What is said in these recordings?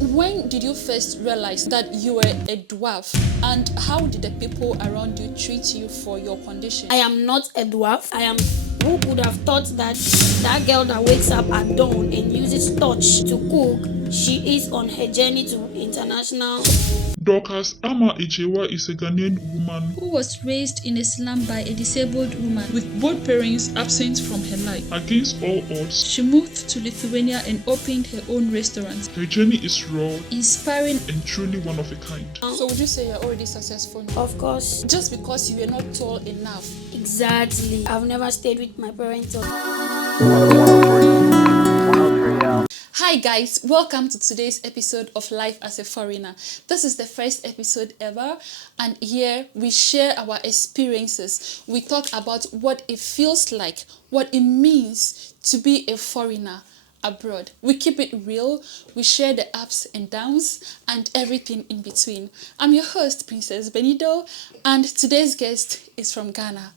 When did you first realize that you were a dwarf, and how did the people around you treat you for your condition? I am not a dwarf. I am. Who could have thought that that girl that wakes up at dawn and uses torch to cook, she is on her journey to international. Dorcas Ama Agyeiwaa is a Ghanaian woman Who was raised in a slum by a disabled woman with both parents absent from her life. against all odds. She moved to Lithuania and opened her own restaurant, Her journey is raw inspiring. and truly one of a kind. So would you say you're already successful now? Of course. Just because you were not tall enough? Exactly. I've never stayed with my parents. Hi guys, welcome to today's episode of Life as a Foreigner. This is the first episode ever, and here we share our experiences. We talk about what it feels like, what it means to be a foreigner abroad. We keep it real, we share the ups and downs and everything in between. I'm your host, Princess BENIDO, and today's guest is from Ghana.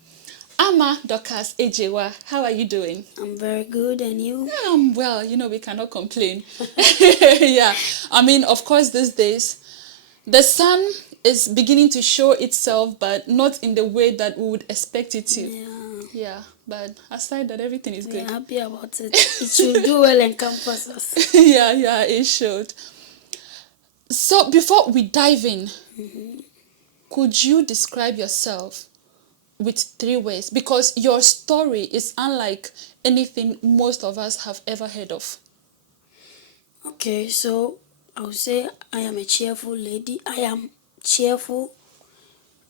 Ama Dorcas Agyeiwaa, how are you doing? I'm very good, and you? I'm well, we cannot complain. Yeah, I mean, of course, these days, the sun is beginning to show itself, but not in the way that we would expect it to. Yeah, but aside that, everything is good. We're happy about it. It should do well and encompass us. Yeah, it should. So before we dive in, could you describe yourself with 3 words? Because your story is unlike anything most of us have ever heard of. Okay, so I would say I am a cheerful lady. I am cheerful.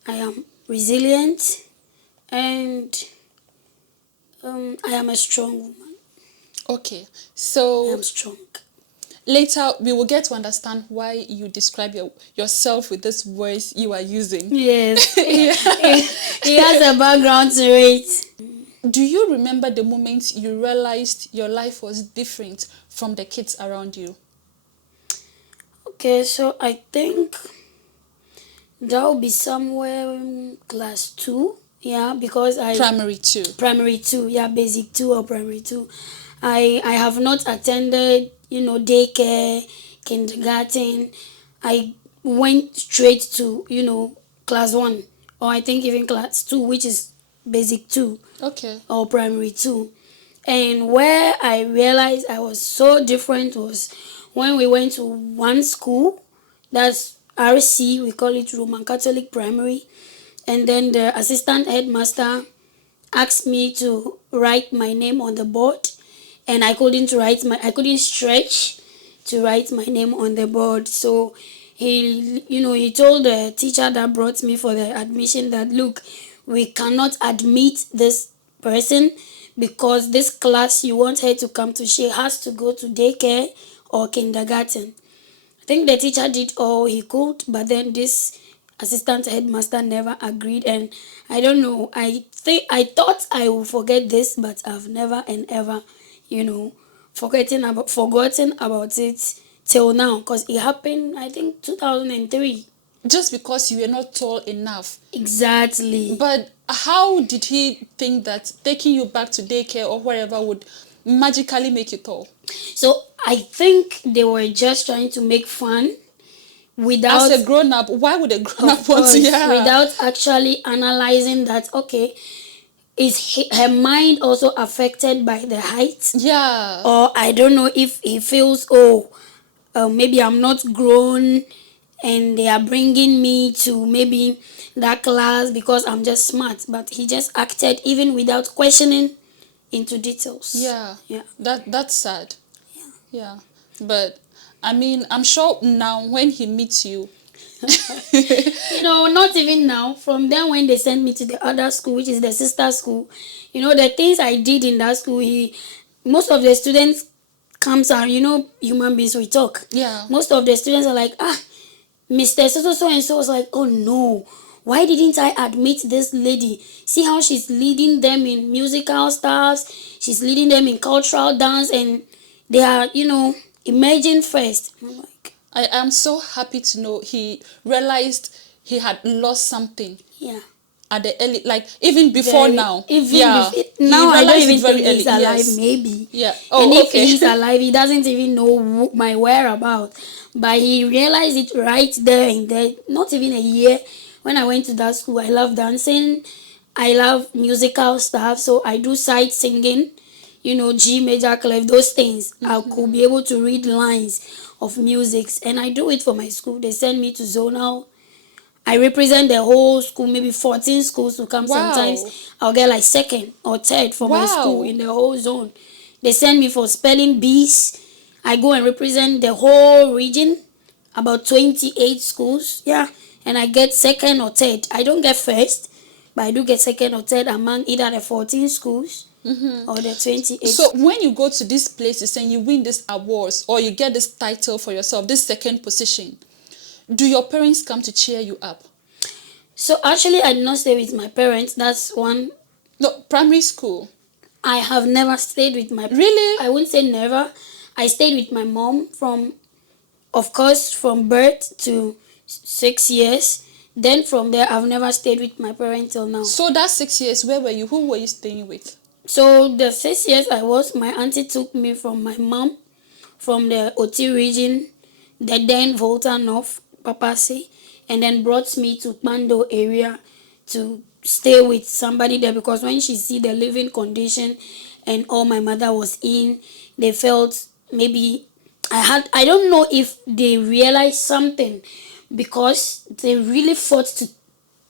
I am resilient, and I am a strong woman. Okay, I so am strong. later we will get to understand why you describe yourself with this voice you are using. Yes, he has a background to it. Do you remember the moment you realized your life was different from the kids around you? Okay, so I think that will be somewhere in class 2. Yeah, because Primary 2. primary 2, yeah, basic 2 or primary 2. I have not attended, daycare, kindergarten. I went straight to, class 1, or I think even class 2, which is basic 2 Okay. or primary 2. And where I realized I was so different was when we went to one school, that's RC, we call it Roman Catholic Primary. And then the assistant headmaster asked me to write my name on the board, and I couldn't stretch to write my name on the board. So he told the teacher that brought me for the admission that, look, we cannot admit this person because this class you want her to come to, she has to go to daycare or kindergarten. I think the teacher did all he could, but then this assistant headmaster never agreed, and I don't know. I thought I would forget this, but I've never and ever, forgotten about it till now, because it happened, I think, 2003. Just because you were not tall enough. Exactly. But how did he think that taking you back to daycare or wherever would magically make you tall? So I think they were just trying to make fun without... As a grown-up, why would a grown-up want to? Yeah. Without actually analyzing that, okay, is her mind also affected by the height? Yeah. Or I don't know if he feels, maybe I'm not grown and they are bringing me to maybe that class because I'm just smart. But he just acted even without questioning into details. Yeah. Yeah. That's sad. Yeah. Yeah. But I mean, I'm sure now when he meets you, not even now. From then when they sent me to the other school, which is the sister school, the things I did in that school, most of the students comes out, human beings, we talk. Yeah. Most of the students are like, Mr. So and so was like, oh no, why didn't I admit this lady? See how she's leading them in musical stuffs, she's leading them in cultural dance, and they are, emerging first. I'm like, I am so happy to know he realized he had lost something. Yeah. at the early, like even before now. Even Yeah. now, I don't realized it even very think he's early. alive. Yes. Maybe. Yeah. And Oh, if okay. he's alive, he doesn't even know my whereabouts. But he realized it right there and there. Not even a year. When I went to that school, I love dancing. I love musical stuff. So I do sight singing. You know, G major clef, those things. I could be able to read lines of music, and I do it for my school. They send me to zonal. I represent the whole school, maybe 14 schools to come. Wow. Sometimes I'll get like second or third for my school Wow. in the whole zone. They send me for spelling bees. I go and represent the whole region, about 28 schools. Yeah, and I get second or third. I don't get first, but I do get second or third among either the 14 schools or the 28. So when you go to these places and you win these awards or you get this title for yourself, this second position, do your parents come to cheer you up? So actually, I did not stay with my parents. That's one. No, primary school. I have never stayed with my. Really? I wouldn't say never. I stayed with my mom from, of course, from birth to 6 years. Then from there, I've never stayed with my parents till now. So that 6 years, where were you? Who were you staying with? So the 6 years my auntie took me from my mom, from the Oti region, the then Volta North, Papasi, and then brought me to Pando area to stay with somebody there, because when she see the living condition and all my mother was in, they felt maybe I don't know if they realized something, because they really fought to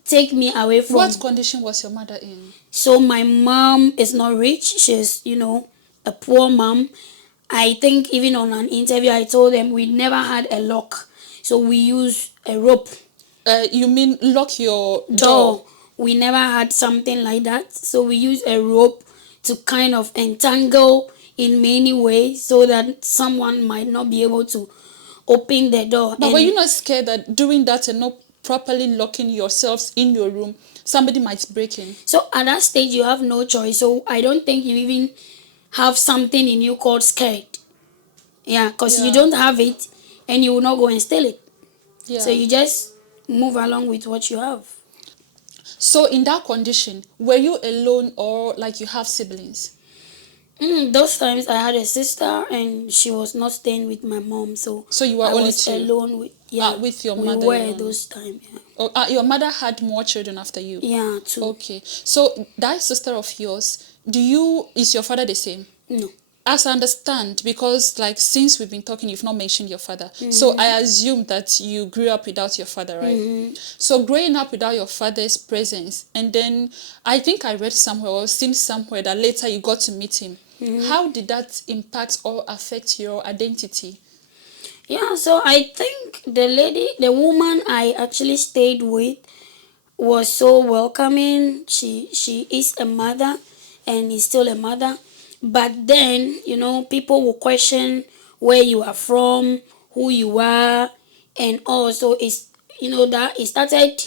take me away from. What condition was your mother in? So my mom is not rich. She's, a poor mom. I think even on an interview, I told them we never had a lock. So we use a rope. You mean lock your Door. We never had something like that. So we use a rope to kind of entangle in many ways so that someone might not be able to open the door. But were you not scared that doing that and not properly locking yourselves in your room, somebody might break in? So at that stage, you have no choice. So I don't think you even have something in you called scared. Yeah, because you don't have it and you will not go and steal it. Yeah. So you just move along with what you have. So in that condition, were you alone or like you have siblings? Those times I had a sister and she was not staying with my mom. So you were I only was two? alone With your mother We were alone. those times, yeah. Oh, your mother had more children after you? Yeah, two. Okay. So that sister of yours, is your father the same? No. As I understand, because like since we've been talking, you've not mentioned your father. So I assume that you grew up without your father, right? So growing up without your father's presence, and then I think I read somewhere or seen somewhere that later you got to meet him. How did that impact or affect your identity? Yeah, so I think the woman I actually stayed with was so welcoming. She is a mother and is still a mother. But then, people will question where you are from, who you are, and also that it started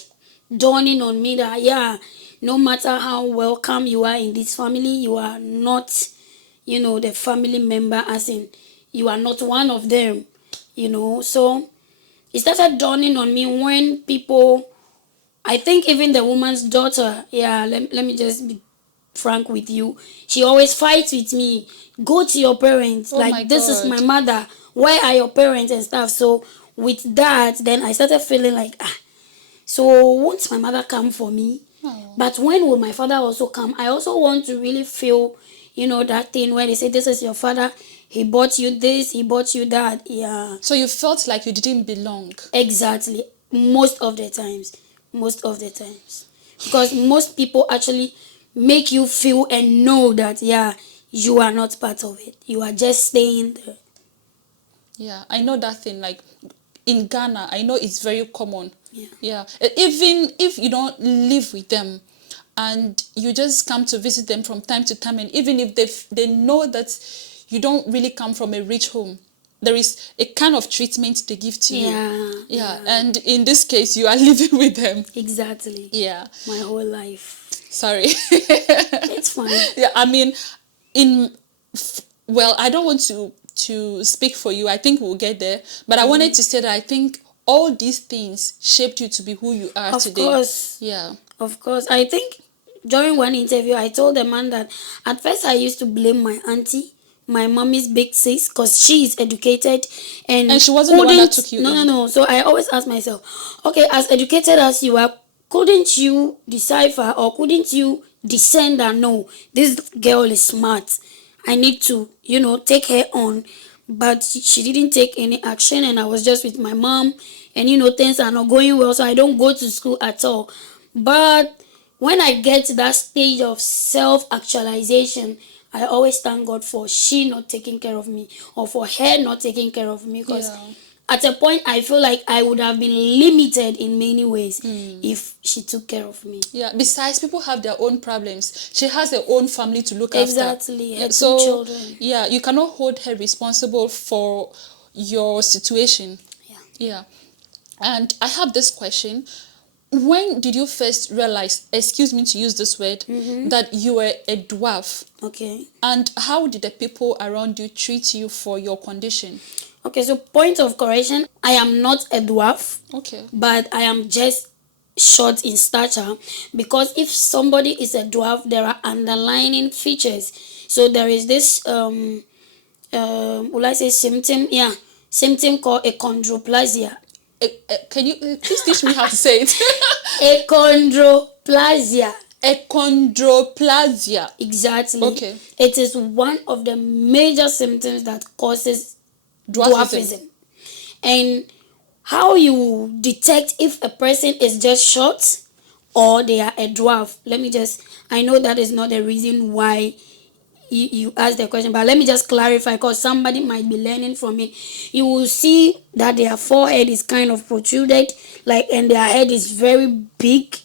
dawning on me that no matter how welcome you are in this family, you are not, the family member, as in you are not one of them, So it started dawning on me when people, I think even the woman's daughter, let me just be frank with you, she always fights with me. Go to your parents. Oh my This is God. my mother. Where are your parents and stuff? So with that, then I started feeling like, so won't my mother come for me? Oh. But when will my father also come? I also want to really feel, that thing where they say, this is your father. He bought you this, he bought you that. Yeah. So you felt like you didn't belong? Exactly. Most of the times. Because most people actually make you feel and know that, you are not part of it. You are just staying there. Yeah, I know that thing. Like in Ghana, I know it's very common. Yeah. Yeah. Even if you don't live with them and you just come to visit them from time to time, and even if they know that you don't really come from a rich home, there is a kind of treatment they give to you. Yeah. And in this case, you are living with them. Exactly. Yeah. My whole life. Sorry. It's fine. Yeah, I mean, I don't want to speak for you. I think we'll get there. But I wanted to say that I think all these things shaped you to be who you are today. Of course. Yeah. Of course. I think during one interview, I told the man that at first I used to blame my auntie, my mommy's big sis, because she is educated And she wasn't the one that took you no, in. no. So I always ask myself, okay, as educated as you are, couldn't you decipher or couldn't you discern that no, this girl is smart? I need to, take her on. But she didn't take any action, and I was just with my mom, and things are not going well, so I don't go to school at all. But when I get to that stage of self-actualization, I always thank God for she not taking care of me or for her not taking care of me, because at a point I feel like I would have been limited in many ways if she took care of me. Yeah, besides, people have their own problems. She has her own family to look after. Exactly, her So, two children. yeah, you cannot hold her responsible for your situation. Yeah. And I have this question. When did you first realize, excuse me to use this word, that you were a dwarf? Okay. And how did the people around you treat you for your condition? Okay, so point of correction, I am not a dwarf. Okay. But I am just short in stature, because if somebody is a dwarf, there are underlying features. So there is this will I say symptom? Yeah, symptom called achondroplasia. Can you please teach me how to say it? Achondroplasia. Achondroplasia. Exactly. Okay. It is one of the major symptoms that causes dwarfism. And how you detect if a person is just short or they are a dwarf? I know that is not the reason why you asked the question, but let me just clarify, because somebody might be learning from it. You will see that their forehead is kind of protruded, and their head is very big.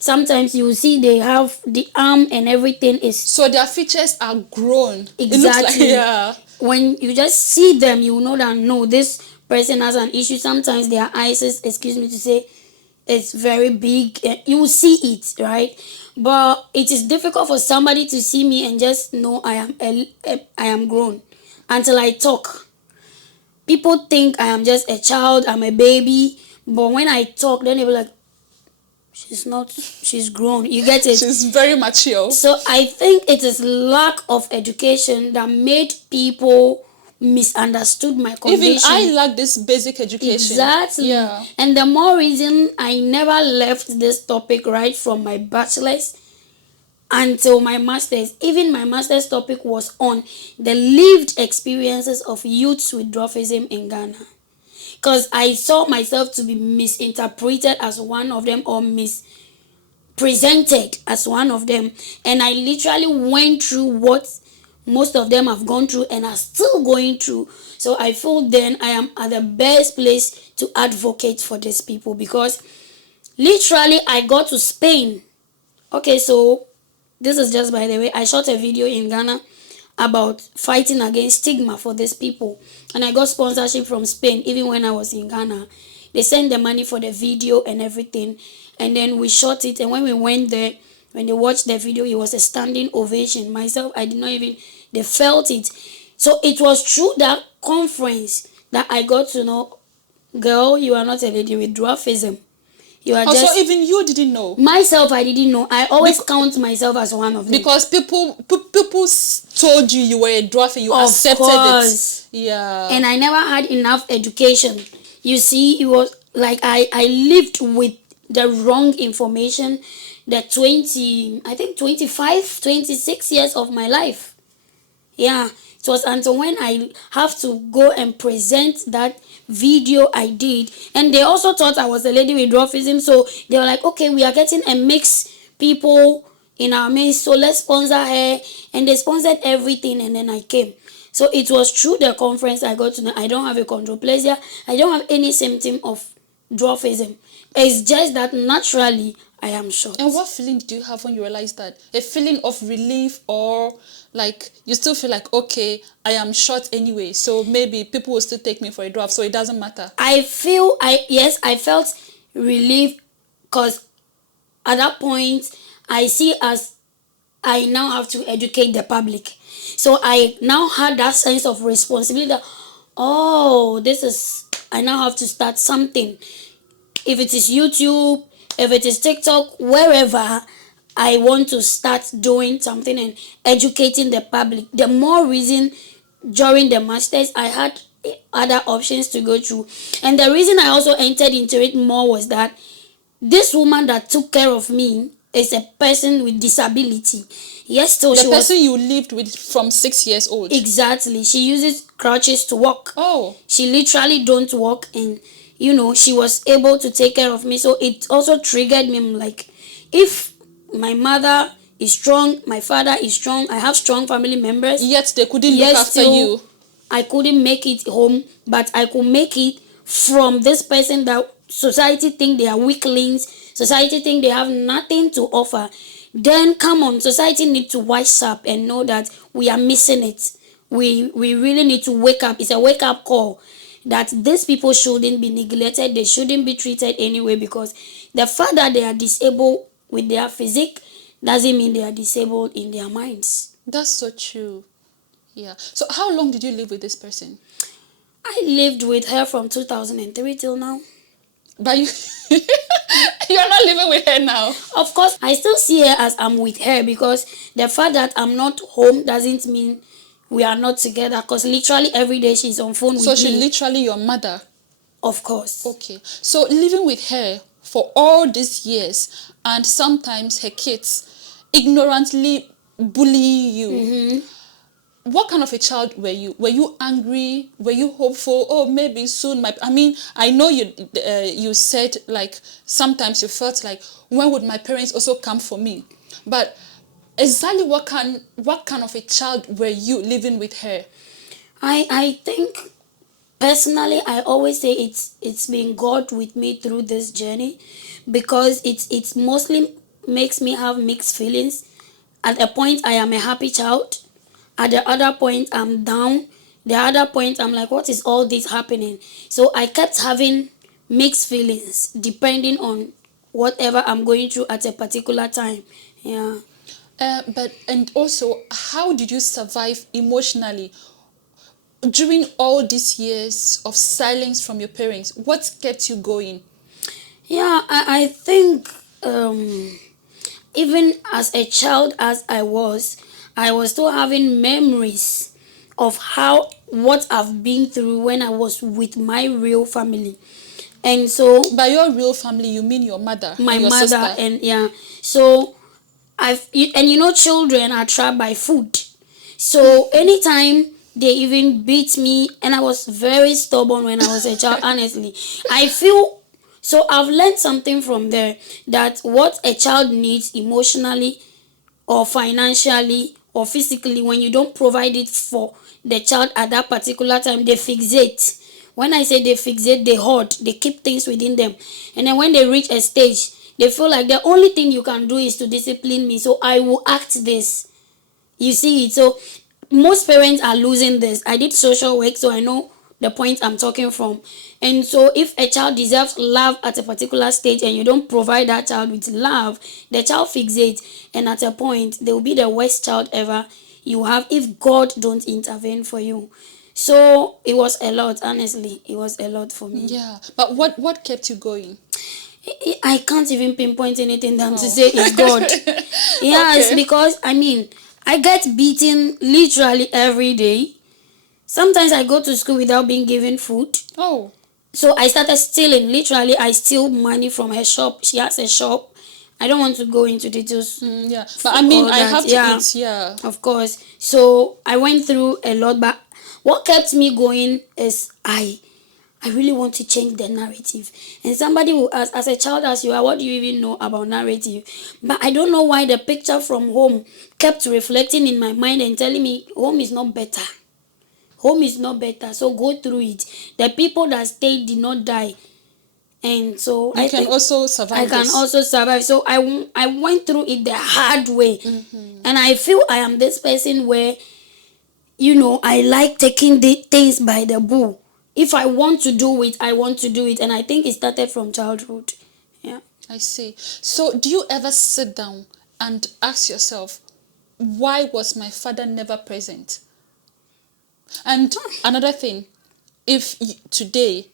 Sometimes you will see they have the arm and everything is... So their features are grown. Exactly. It looks like, yeah. When you just see them, you know that no, this person has an issue. Sometimes their eyes is, excuse me to say, it's very big. You will see it, right? But it is difficult for somebody to see me and just know I am grown until I talk. People think I am just a child, I'm a baby, but when I talk, then they be like, she's grown. You get it? She's very mature. So I think it is lack of education that made people misunderstood my condition. Even I lack this basic education. Exactly. Yeah. And the more reason I never left this topic right from my bachelor's until my master's. Even my master's topic was on the lived experiences of youths with dwarfism in Ghana. Because I saw myself to be misinterpreted as one of them, or mispresented as one of them. And I literally went through what most of them have gone through and are still going through. So I feel then I am at the best place to advocate for these people, because literally I got to Spain. Okay, so this is just by the way. I shot a video in Ghana about fighting against stigma for these people, and I got sponsorship from Spain even when I was in Ghana. They sent the money for the video and everything, and then we shot it. And when we went there, when they watched the video, it was a standing ovation. Myself, I did not even, they felt it. So it was through that conference that I got to know, girl, you are not a lady with dwarfism. You are also, even you didn't know. Myself, I didn't know. I always count myself as one of them. Because people told you were a dwarf and you accepted it. Yeah. And I never had enough education. You see, it was like I lived with the wrong information the 26 years of my life. Yeah. It was until when I have to go and present that video I did. And they also thought I was a lady with dwarfism. So they were like, okay, we are getting a mixed people in our midst, so let's sponsor her. And they sponsored everything, and then I came. So it was through the conference I got to know I don't have achondroplasia. I don't have any symptom of dwarfism. It's just that naturally I am short. And what feeling did you have when you realized that? A feeling of relief, or like you still feel like, okay, I am short anyway, so maybe people will still take me for a dwarf, so it doesn't matter? I felt relief, because at that point I see as I now have to educate the public. So I now had that sense of responsibility that, I now have to start something. If it is YouTube, if it is TikTok, wherever I want to start doing something and educating the public. The more reason during the masters I had other options to go through. And the reason I also entered into it more was that this woman that took care of me is a person with disability. Yes, so the person you lived with from 6 years old. Exactly. She uses crutches to walk. Oh. She literally don't walk, and she was able to take care of me. So it also triggered me. I'm like, if my mother is strong, my father is strong, I have strong family members. Yet they couldn't look after you. I couldn't make it home, but I could make it from this person that society think they are weaklings, society think they have nothing to offer. Then come on, society need to wise up and know that we are missing it. We really need to wake up. It's a wake up call that these people shouldn't be neglected. They shouldn't be treated anyway, because the fact that they are disabled with their physique doesn't mean they are disabled in their minds. That's so true. Yeah. So how long did you live with this person? I lived with her from 2003 till now. But you're not living with her now. Of course, I still see her as I'm with her, because the fact that I'm not home doesn't mean we are not together, because literally every day she's on phone with me. So she's literally your mother? Of course. Okay. So living with her for all these years, and sometimes her kids ignorantly bully you. Mm-hmm. What kind of a child were you? Were you angry? Were you hopeful? Oh, maybe soon I know you said like sometimes you felt like, when would my parents also come for me? But exactly what kind of a child were you living with her? I think personally I always say it's been God with me through this journey, because it's mostly makes me have mixed feelings. At a point I am a happy child. At the other point, I'm down. The other point, I'm like, what is all this happening? So I kept having mixed feelings depending on whatever I'm going through at a particular time. Yeah. And also, how did you survive emotionally during all these years of silence from your parents? What kept you going? Yeah, I think even as a child as I was still having memories of what I've been through when I was with my real family. And so by your real family, you mean your mother, my and your mother, sister? and yeah. So children are trapped by food. So anytime they even beat me, and I was very stubborn when I was a child, honestly. I feel so I've learned something from there, that what a child needs emotionally or financially or physically, when you don't provide it for the child at that particular time, they fixate. When I say they fixate, they hoard, they keep things within them. And then when they reach a stage, they feel like the only thing you can do is to discipline me, so I will act this. You see it? So most parents are losing this. I did social work, so I know the point I'm talking from. And so if a child deserves love at a particular stage and you don't provide that child with love, the child fixates, and at a point they will be the worst child ever you have if God don't intervene for you. So it was a lot, honestly. It was a lot for me. Yeah. But what kept you going? I can't even pinpoint anything than to say it's God. Yes, okay. Because I get beaten literally every day. Sometimes I go to school without being given food. Oh. So I started stealing. Literally, I steal money from her shop. She has a shop. I don't want to go into details. Yeah. But I have to eat, yeah. Of course. So I went through a lot. But what kept me going is I really want to change the narrative. And somebody will ask, as a child as you are, what do you even know about narrative? But I don't know why the picture from home kept reflecting in my mind and telling me home is not better. Home is not better, so go through it. The people that stayed did not die. And so I can also survive. I can also survive. So I went through it the hard way. Mm-hmm. And I feel I am this person where, I like taking the things by the bull. If I want to do it, I want to do it. And I think it started from childhood. Yeah. I see. So do you ever sit down and ask yourself, why was my father never present? And another thing, if today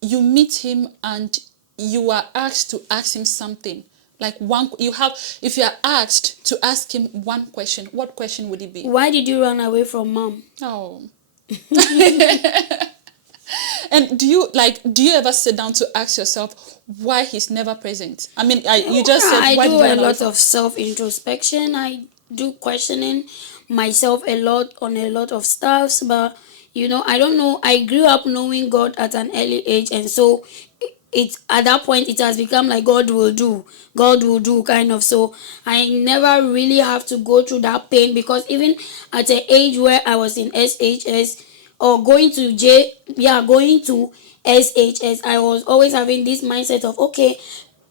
you meet him and you are asked to ask him something, like if you are asked to ask him one question, what question would it be? Why did you run away from mom? Oh. And do you ever sit down to ask yourself why he's never present? I mean, you just said, I why do did you a run away lot from? of self-introspection. I do questioning myself a lot on a lot of stuffs, but I don't know. I grew up knowing God at an early age, and so it at that point it has become like God will do kind of. So I never really have to go through that pain, because even at an age where I was in SHS or going to SHS, I was always having this mindset of, okay,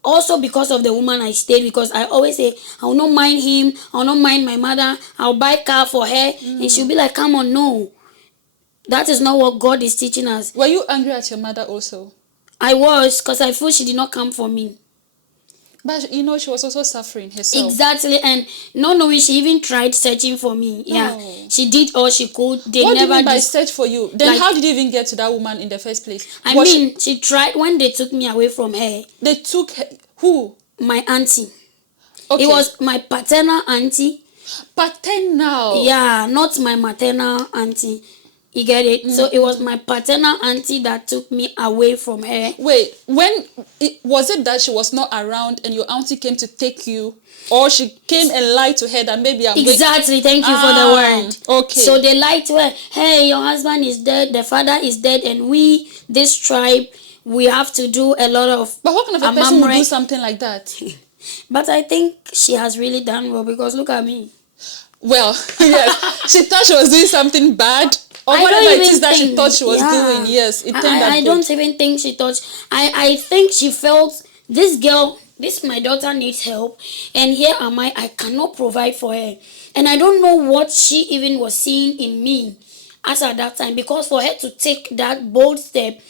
also because of the woman I stayed, because I always say, I will not mind him, I will not mind my mother, I'll buy car for her, and she'll be like, come on, no. That is not what God is teaching us. Were you angry at your mother also? I was, because I feel she did not come for me. But she was also suffering herself. Exactly, and not knowing, she even tried searching for me. Yeah, she did all she could. What do you mean by search for you? Then how did you even get to that woman in the first place? She tried. When they took me away from her. They took her, who? My auntie. Okay. It was my paternal auntie. Paternal? Yeah, not my maternal auntie. You get it? So it was my paternal auntie that took me away from her. Wait, was it that she was not around and your auntie came to take you, or she came and lied to her that maybe I'm exactly? Thank you for the word. Okay. So they lied to her. Hey, your husband is dead. The father is dead, and we, this tribe, we have to do a lot of. But what kind of a person would do something like that? But I think she has really done well, because look at me. Well, yes, she thought she was doing something bad. Or whatever it is that she thought she was doing, yes, it turned out good. I don't even think she thought. I think she felt, this girl, my daughter needs help, and here am I cannot provide for her. And I don't know what she even was seeing in me as at that time, because for her to take that bold step,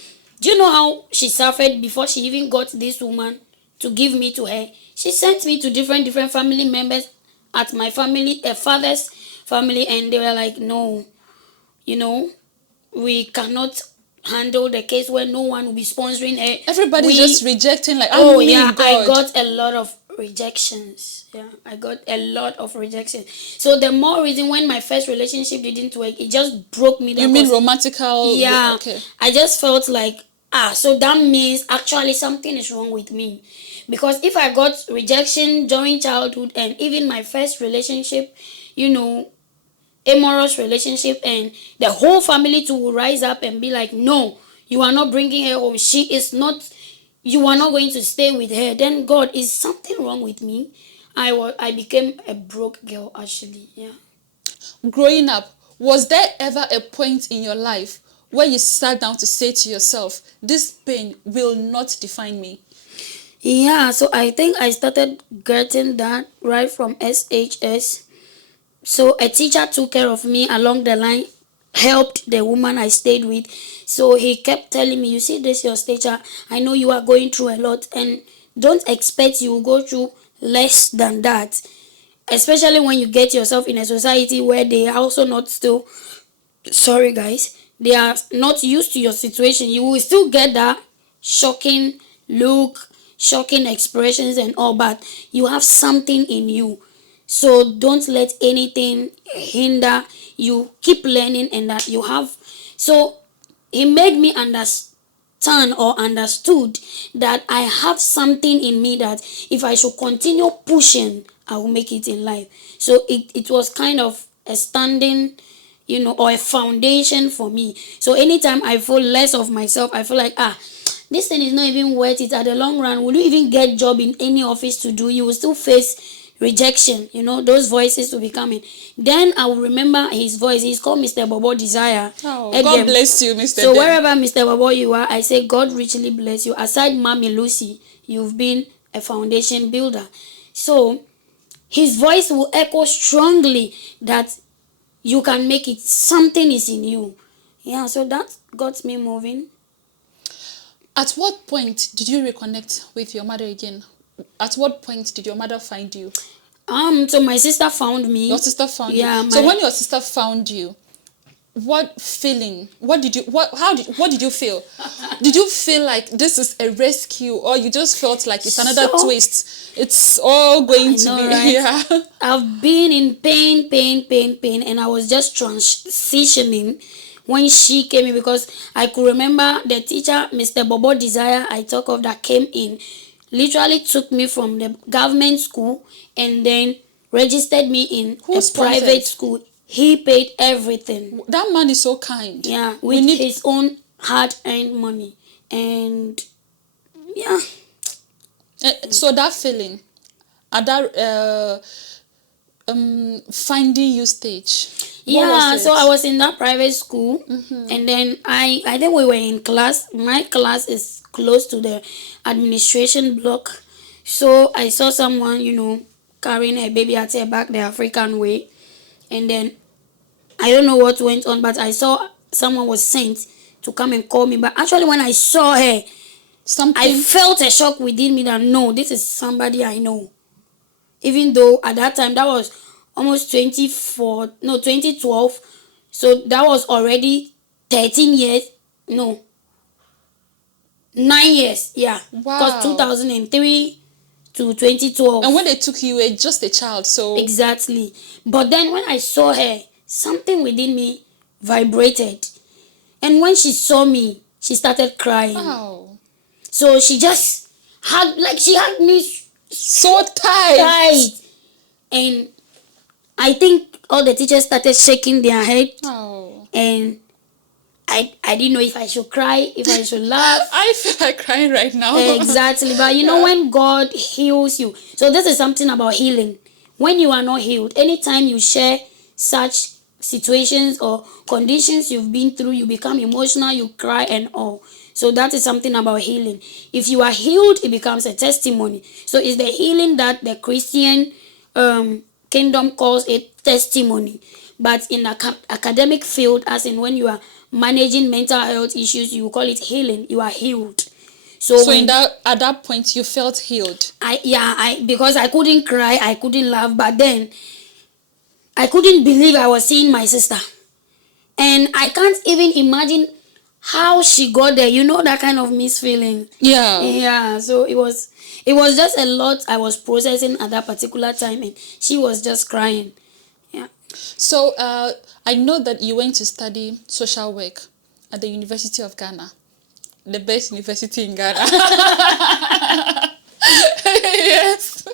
do you know how she suffered before she even got this woman to give me to her? She sent me to different family members at my family, father's family, and they were like, no. We cannot handle the case where no one will be sponsoring her. Everybody's just rejecting, like, God. I got a lot of rejections. Yeah, I got a lot of rejections. So the more reason, when my first relationship didn't work, it just broke me down. You mean romantical? Yeah. Okay. I just felt like, so that means actually something is wrong with me. Because if I got rejection during childhood and even my first relationship, amorous relationship, and the whole family too will rise up and be like, no, you are not bringing her home, you are not going to stay with her, then God, is something wrong with me? I became a broke girl, actually. Yeah. Growing up, was there ever a point in your life where you sat down to say to yourself, this pain will not define me? Yeah, so I think I started getting that right from SHS. So a teacher took care of me along the line, helped the woman I stayed with. So he kept telling me, you see this, your stature, I know you are going through a lot, and don't expect you will go through less than that. Especially when you get yourself in a society where they are also not still, sorry guys, they are not used to your situation. You will still get that shocking look, shocking expressions and all, but you have something in you. So don't let anything hinder you. Keep learning, and that you have. So he made me understand or understood that I have something in me that if I should continue pushing, I will make it in life. So it was kind of a standing, or a foundation for me. So anytime I feel less of myself, I feel like, this thing is not even worth it at the long run. Will you even get job in any office to do? You will still face rejection, those voices will be coming. Then I will remember his voice. He's called Mr. Bobo Desire. Oh, God bless you, Mr. So wherever Mr. Bobo you are, I say God richly bless you. Aside Mommy Lucy, you've been a foundation builder. So his voice will echo strongly that you can make it. Something is in you. Yeah, so that got me moving. At what point did you reconnect with your mother again? At what point did your mother find you? So my sister found me. Your sister found you? Yeah. So when your sister found you, what feeling? What did you feel? Did you feel like this is a rescue, or you just felt like it's another twist? It's all going to be right? Yeah. I've been in pain, and I was just transitioning when she came in, because I could remember the teacher, Mr. Bobo Desire, I talk of, that came in, literally took me from the government school and then registered me in a private school. He paid everything. That man is so kind. Yeah, with his own hard-earned money. And yeah. So that feeling at that finding you stage. Yeah, so I was in that private school, and then I think we were in class. My class is close to the administration block. So I saw someone, carrying a baby at her back the African way. And then I don't know what went on, but I saw someone was sent to come and call me. But actually when I saw her, I felt a shock within me that no, this is somebody I know. Even though at that time, that was almost 2012. So that was already 13 years. No. 9 years, yeah. Wow. Because 2003 to 2012. And when they took you, you were just a child, so... Exactly. But then when I saw her, something within me vibrated. And when she saw me, she started crying. Wow. So she just hugged me so tight. And I think all the teachers started shaking their head. Oh. And I didn't know if I should cry, if I should laugh. I feel like crying right now. Exactly. But you know, when God heals you. So this is something about healing. When you are not healed, anytime you share such situations or conditions you've been through, you become emotional, you cry and all. So that is something about healing. If you are healed, it becomes a testimony. So it's the healing that the Christian kingdom calls a testimony. But in the academic field, as in when you are managing mental health issues, you call it healing. You are healed. So at that point, you felt healed. Because I couldn't cry, I couldn't laugh, but then I couldn't believe I was seeing my sister. And I can't even imagine how she got there. You know, that kind of misfeeling. Yeah. Yeah. So it was just a lot I was processing at that particular time, and she was just crying. Yeah. So I know that you went to study social work at the University of Ghana, the best university in Ghana. Yes.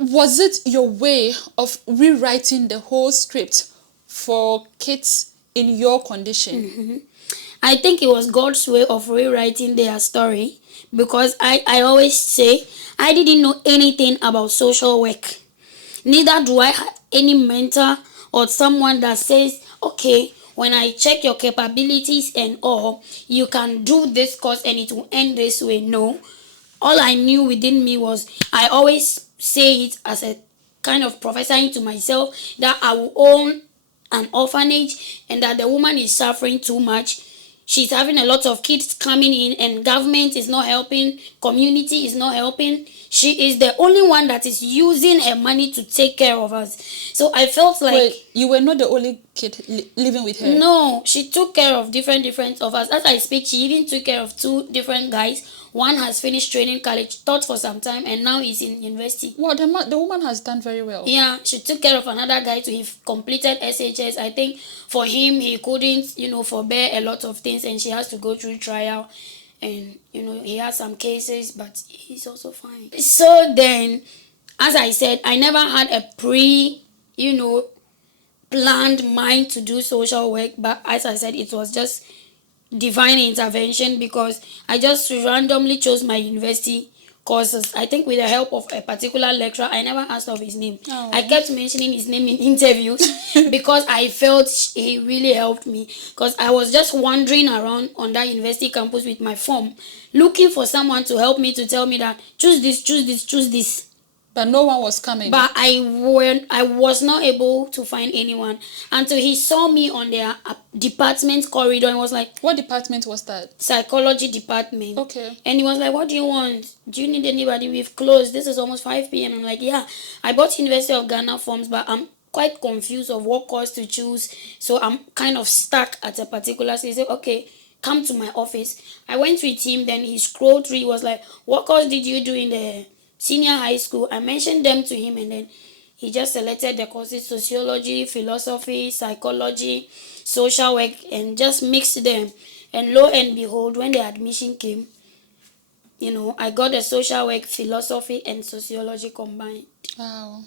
Was it your way of rewriting the whole script for kids in your condition? I think it was God's way of rewriting their story, because I always say I didn't know anything about social work. Neither do I have any mentor or someone that says, okay, when I check your capabilities and all, you can do this course and it will end this way. No. All I knew within me was, I always say it as a kind of prophesying to myself, that I will own an orphanage and that the woman is suffering too much. She's having a lot of kids coming in and government is not helping, community is not helping. She is the only one that is using her money to take care of us. So I felt like... Wait, you were not the only kid living with her? No, she took care of different of us. As I speak, she even took care of 2 different guys. One has finished training college, taught for some time, and now he's in university. Well, the woman has done very well. Yeah, she took care of another guy to have completed SHS. I think for him, he couldn't, forbear a lot of things, and she has to go through trial. And, he has some cases, but he's also fine. So then, as I said, I never had a planned mind to do social work. But as I said, it was just divine intervention, because I just randomly chose my university courses. I think with the help of a particular lecturer. I never asked of his name. Oh. I kept mentioning his name in interviews because I felt he really helped me, because I was just wandering around on that university campus with my form looking for someone to help me, to tell me that choose this. But no one was coming. But I was not able to find anyone until he saw me on their department corridor and was like, what department was that? Psychology department. Okay. And he was like, what do you want? Do you need anybody? We've closed. This is almost 5 p.m. I'm like, yeah, I bought University of Ghana forms, but I'm quite confused of what course to choose. So I'm kind of stuck at a particular stage. He said, okay, come to my office. I went with him, then he scrolled through. He was like, what course did you do in the senior high school? I mentioned them to him, and then he just selected the courses: sociology, philosophy, psychology, social work, and just mixed them. And lo and behold, when the admission came, I got the social work, philosophy, and sociology combined. Wow.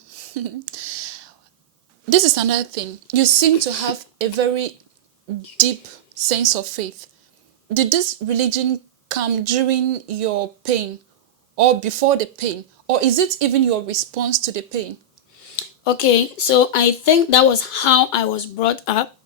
This is another thing. You seem to have a very deep sense of faith. Did this religion come during your pain or before the pain? Or is it even your response to the pain? Okay, so I think that was how I was brought up.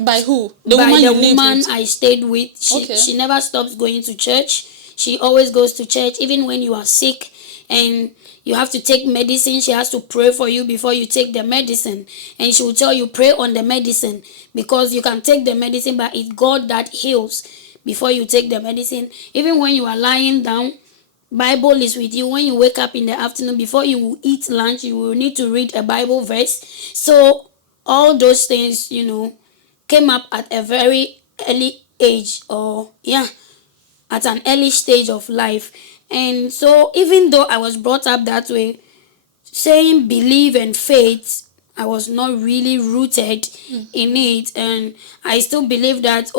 By who? By the woman I stayed with. Okay. She never stops going to church. She always goes to church, even when you are sick and you have to take medicine. She has to pray for you before you take the medicine, and she will tell you, pray on the medicine, because you can take the medicine, but it's God that heals before you take the medicine. Even when you are lying down, Bible is with you. When you wake up in the afternoon, before you will eat lunch, you will need to read a Bible verse. So all those things, came up at a very early age, or at an early stage of life. And so even though I was brought up that way, saying believe and faith, I was not really rooted in it. And I still believe that,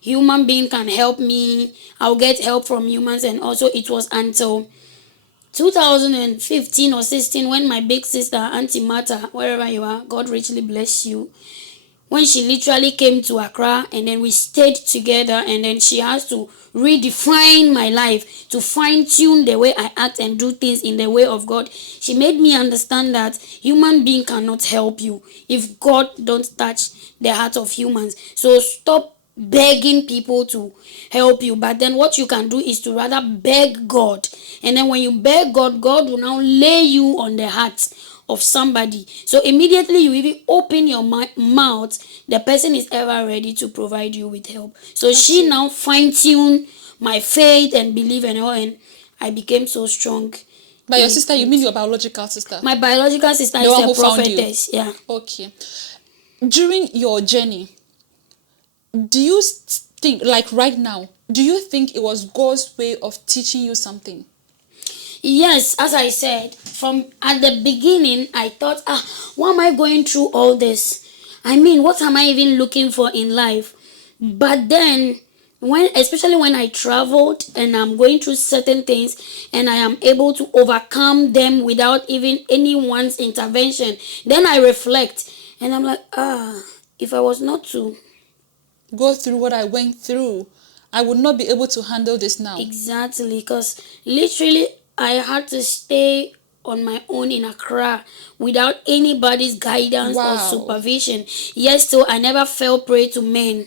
human being can help me, I'll get help from humans. And also it was until 2015 or 16 when my big sister, Auntie Martha, wherever you are, God richly bless you, when she literally came to Accra, and then we stayed together, and then she has to redefine my life to fine-tune the way I act and do things in the way of God. She made me understand that human being cannot help you if God don't touch the heart of humans. So stop begging people to help you, but then what you can do is to rather beg God. And then when you beg God, God will now lay you on the heart of somebody. So immediately you even open your mouth, the person is ever ready to provide you with help. So she now fine-tuned my faith and belief and all, and I became so strong. By your sister, you mean your biological sister? My biological sister is a prophetess. Yeah. Okay. During your journey, do you think, like right now, do you think it was God's way of teaching you something? Yes, as I said, from at the beginning, I thought, why am I going through all this? I mean, what am I even looking for in life? But then, especially when I traveled and I'm going through certain things and I am able to overcome them without even anyone's intervention, then I reflect and I'm like, if I was not to go through what I went through, I would not be able to handle this now. Exactly, because literally I had to stay on my own in Accra without anybody's guidance or supervision. Yes, so I never fell prey to men.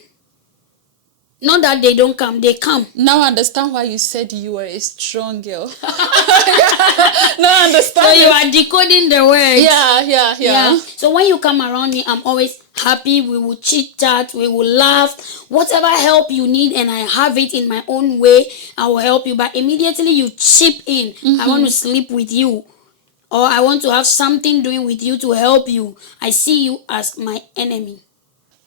Not that they don't come, they come. Now I understand why you said you were a strong girl. Now I understand. So you are decoding the words. Yeah. So when you come around me, I'm always happy. We will chit chat, we will laugh. Whatever help you need, and I have it in my own way, I will help you. But immediately you chip in. I want to sleep with you, or I want to have something doing with you to help you. I see you as my enemy.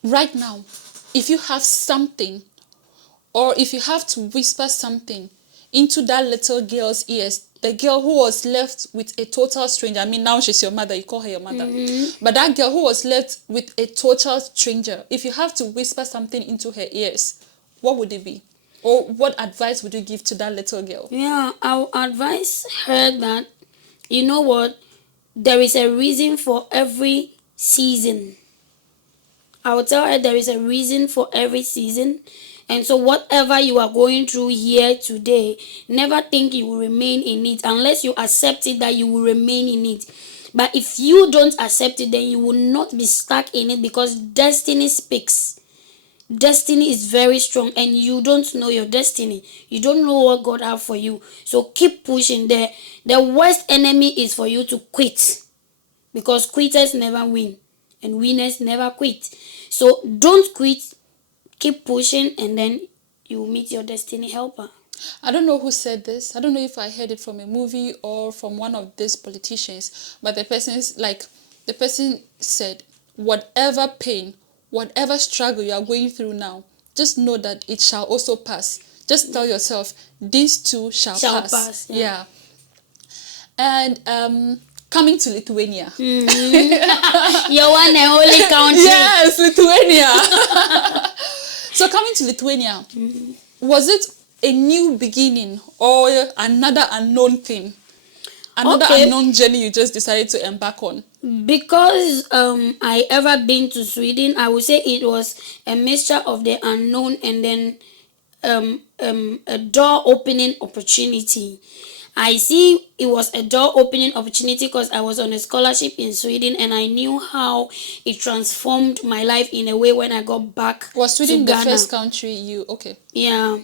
Right now, if you have something, or if you have to whisper something into that little girl's ears, the girl who was left with a total stranger, I mean, now she's your mother, you call her your mother, but that girl who was left with a total stranger, if you have to whisper something into her ears, what would it be? Or what advice would you give to that little girl? Yeah, I would advise her that, you know what, there is a reason for every season. I will tell her there is a reason for every season. And so whatever you are going through here today, never think you will remain in it unless you accept it that you will remain in it. But if you don't accept it, then you will not be stuck in it, because destiny speaks. Destiny is very strong, and you don't know your destiny. You don't know what God has for you. So keep pushing there. The worst enemy is for you to quit, because quitters never win and winners never quit. So don't quit. Keep pushing, and then you will meet your destiny helper. I don't know who said this. I don't know if I heard it from a movie or from one of these politicians, but the person is like, The person said, whatever pain, whatever struggle you are going through now, just know that it shall also pass. Just tell yourself, these too shall pass. Yeah. And coming to Lithuania. Your one and only country. Yes, Lithuania. So coming to Lithuania, was it a new beginning or another unknown thing? Another unknown journey you just decided to embark on? Because I ever been to Sweden, I would say it was a mixture of the unknown and then a door opening opportunity. I see it was a door opening opportunity because I was on a scholarship in Sweden and I knew how it transformed my life in a way when I got back. Was Sweden to the Ghana. first country you... Okay. Yeah.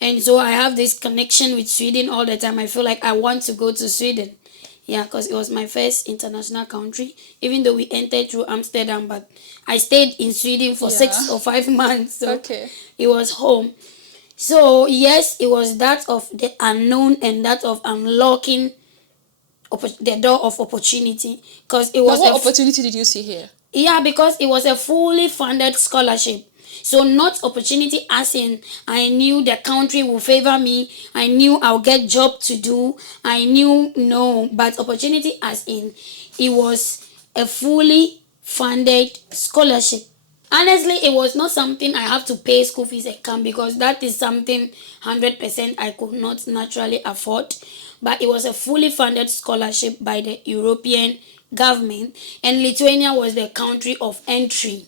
And so I have this connection with Sweden all the time. I feel like I want to go to Sweden. Yeah, because it was my first international country. Even though we entered through Amsterdam, but I stayed in Sweden for 6 or 5 months. So it was home. So yes, it was that of the unknown and that of unlocking the door of opportunity. Because it was... What opportunity did you see here? Yeah, because it was a fully funded scholarship. So not opportunity as in I knew the country will favor me. I knew I'll get job to do. I knew no, but opportunity as in it was a fully funded scholarship. Honestly, it was not something I have to pay school fees and come because that is something 100% I could not naturally afford. But it was a fully funded scholarship by the European government and Lithuania was the country of entry.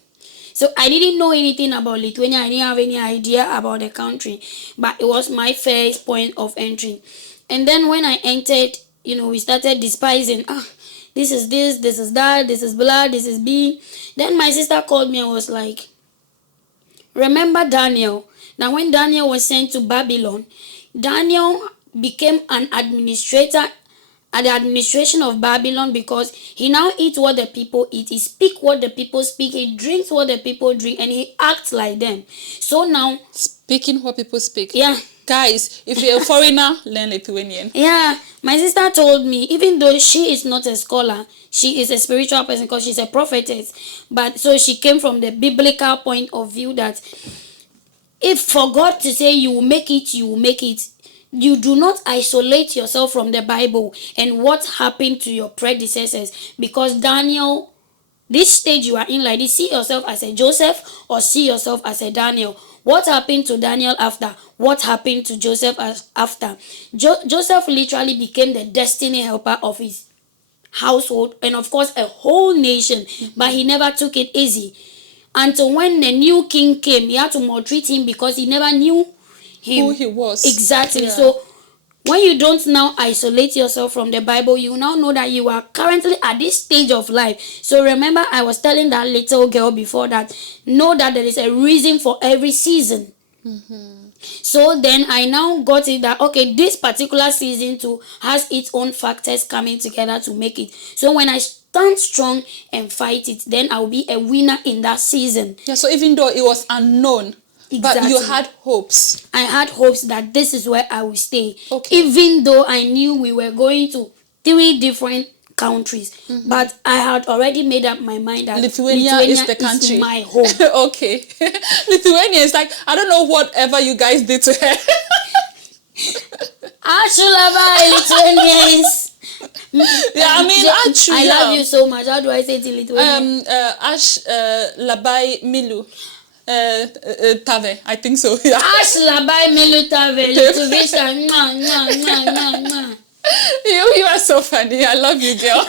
So I didn't know anything about Lithuania. I didn't have any idea about the country. But it was my first point of entry. And then when I entered, we started despising. This is this is that, this is blah, this is B. Then my sister called me and was like, remember Daniel? Now when Daniel was sent to Babylon, Daniel became an administrator at the administration of Babylon because he now eats what the people eat, he speaks what the people speak, he drinks what the people drink, and he acts like them. So now... Speaking what people speak. Yeah. Guys, if you're a foreigner, learn Lithuanian. Yeah. My sister told me, even though she is not a scholar, she is a spiritual person because she's a prophetess. But so she came from the biblical point of view that if for God to say you will make it, you will make it. You do not isolate yourself from the Bible and what happened to your predecessors because Daniel, this stage you are in like this, see yourself as a Joseph or see yourself as a Daniel. What happened to Daniel after? What happened to Joseph after? Joseph literally became the destiny helper of his household and of course a whole nation, but he never took it easy. Until when the new king came, he had to maltreat him because he never knew who he was. Exactly. Yeah. So when you don't now isolate yourself from the Bible, you now know that you are currently at this stage of life. So remember, I was telling that little girl before that, know that there is a reason for every season. So then I now got it that, okay, this particular season too has its own factors coming together to make it. So when I stand strong and fight it, then I'll be a winner in that season. Yeah, so even though it was unknown, exactly. But you had hopes. I had hopes that this is where I will stay. Okay. Even though I knew we were going to 3 different countries. But I had already made up my mind that Lithuania is the country. Is my home. Okay. Lithuania is like, I don't know whatever you guys did to her. Lithuanians. Yeah, I mean, I love you so much. How do I say it in Lithuanian? Ash labai milu. Tave, I think so. Yeah. Ash labai milu tave. You are so funny. I love you, girl.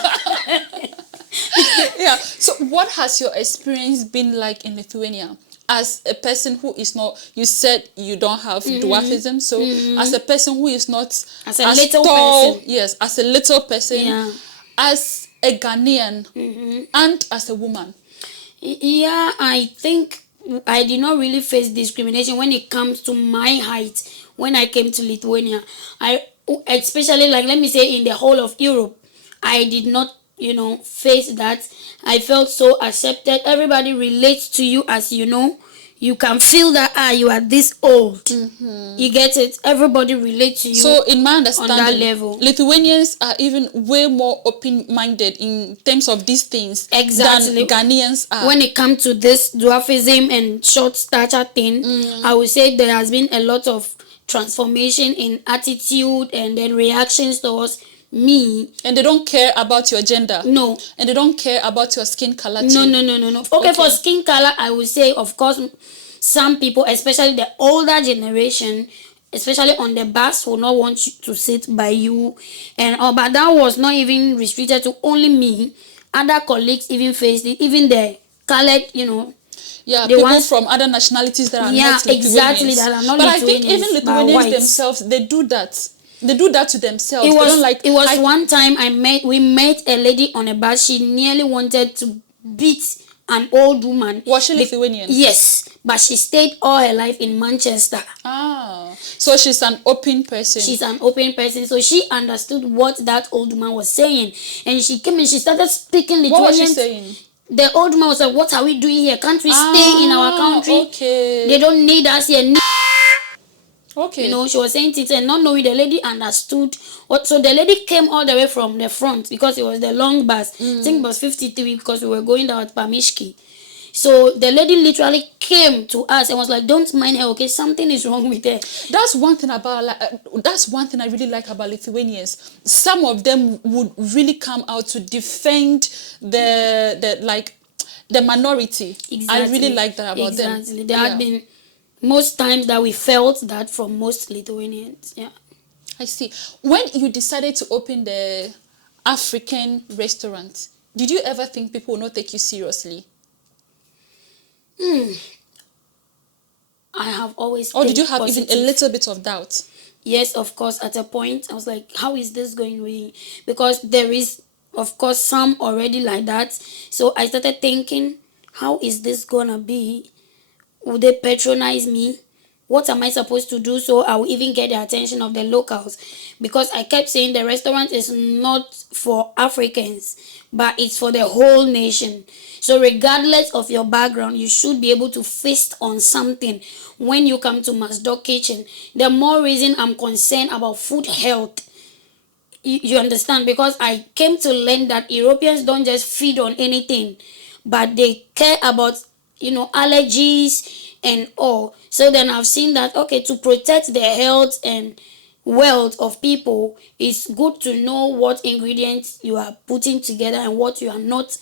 Yeah. So what has your experience been like in Lithuania? As a person who is not, you said you don't have dwarfism, so as a person who is not as a little tall, person. Yes, as a little person, yeah. As a Ghanaian, and as a woman. Yeah, I think I did not really face discrimination when it comes to my height when I came to Lithuania. Especially like, let me say, in the whole of Europe, I did not, face that. I felt so accepted. Everybody relates to you as you can feel that you are this old. You get it? Everybody relates to you. So in my understanding, on that level, Lithuanians are even way more open-minded in terms of these things than Ghanaians are. When it comes to this dwarfism and short stature thing, I would say there has been a lot of transformation in attitude and then reactions towards me. And they don't care about your gender. No. And they don't care about your skin color too. No. Okay, for skin color, I would say, of course, some people, especially the older generation, especially on the bus, will not want you to sit by you. And but that was not even restricted to only me. Other colleagues even faced it, even the colored, Yeah, people from other nationalities that are not Lithuanians. Exactly, that are not but Lithuanians. I think even Lithuanians themselves, they do that. They do that to themselves. It was one time we met a lady on a bus. She nearly wanted to beat an old woman. Was she Lithuanian? Yes, but she stayed all her life in Manchester. So she's an open person. She's an open person. So she understood what that old woman was saying. And she came and she started speaking Lithuanian. What was she saying? The old woman was like, what are we doing here? Can't we stay in our country? Okay. They don't need us here. Okay. She was saying things and not knowing. The lady understood what. So the lady came all the way from the front because it was the long bus. I think it was 53 because we were going down at Pamishki. So the lady literally came to us and was like, "Don't mind her, okay? Something is wrong with her." That's one thing I really like about Lithuanians. Some of them would really come out to defend the minority. Exactly. I really like that about them. Exactly. There had been most times that we felt that from most Lithuanians. Yeah. I see. When you decided to open the African restaurant, did you ever think people will not take you seriously? I have always. Or did you have even a little bit of doubt? Yes, of course. At a point, I was like, how is this going to be? Because there is, of course, some already like that. So I started thinking, how is this going to be? Would they patronize me? What am I supposed to do so I will even get the attention of the locals? Because I kept saying the restaurant is not for Africans, but it's for the whole nation. So regardless of your background, you should be able to feast on something when you come to Masdok Kitchen. The more reason I'm concerned about food health. You understand? Because I came to learn that Europeans don't just feed on anything, but they care about, allergies and all. So then I've seen that, okay, to protect the health and wealth of people, it's good to know what ingredients you are putting together and what you are not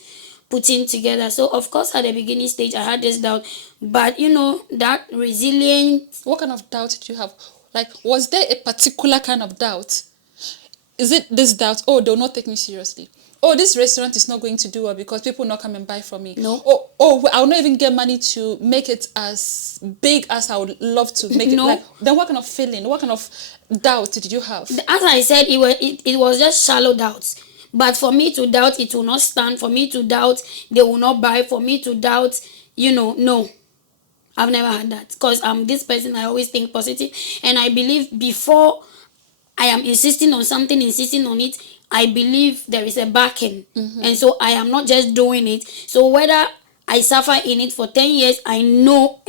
putting together. So of course at the beginning stage I had this doubt, but that resilience. What kind of doubt did you have? Like, was there a particular kind of doubt? Is it this doubt, they'll not take me seriously? This restaurant is not going to do well because people will not come and buy from me? No. I'll not even get money to make it as big as I would love to make No. it. Then what kind of feeling, what kind of doubt did you have? As I said, it was just shallow doubts. But for me to doubt it will not stand, for me to doubt they will not buy, for me to doubt, no. I've never had that. Because I'm this person, I always think positive. And I believe before I am insisting on something, insisting on it, I believe there is a backing. And so I am not just doing it. So whether I suffer in it for 10 years, I know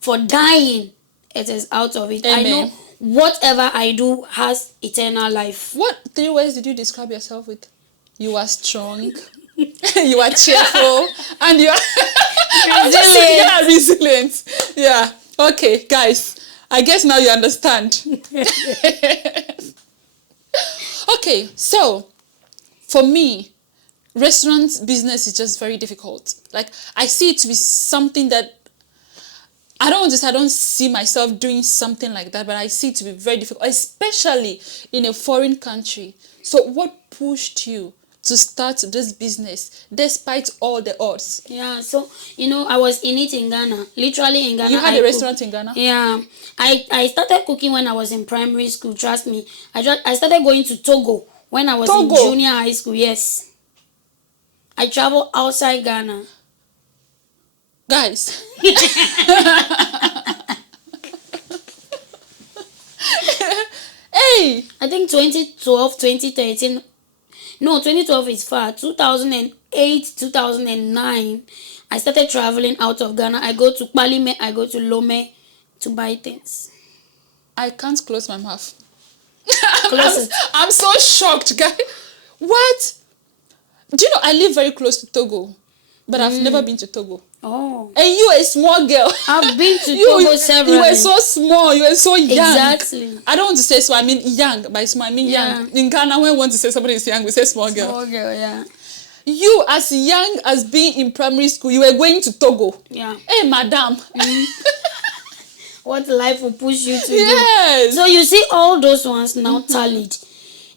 for dying, it is out of it. Amen. I know whatever I do has eternal life. What 3 words did you describe yourself with? You are strong, you are cheerful, and you are resilient. Yeah. Okay, guys. I guess now you understand. Okay, so for me, restaurant business is just very difficult. Like, I see it to be something that I don't see myself doing something like that, but I see it to be very difficult, especially in a foreign country. So what pushed you to start this business despite all the odds? Yeah, so I was in it in Ghana, literally in Ghana. You had a restaurant in Ghana? Yeah, I started cooking when I was in primary school. Trust me, I started going to Togo when I was in junior high school. Yes, I traveled outside Ghana. Guys, hey, I think 2012, 2013. No, 2012 is far. 2008, 2008, 2009, I started traveling out of Ghana. I go to Palime, I go to Lome to buy things. I can't close my mouth. Close it. I'm so shocked, guys. What? Do you know I live very close to Togo, but I've never been to Togo. Oh. And you a small girl. I've been to Togo several. You were so small. You were so young. Exactly. I don't want to say so. I mean young. By small, I mean young. In Ghana, when we want to say somebody is young, we say small girl. Small girl, yeah. You, as young as being in primary school, you were going to Togo. Yeah. Hey, madam. What life will push you to Yes. do. So you see all those ones now tallied.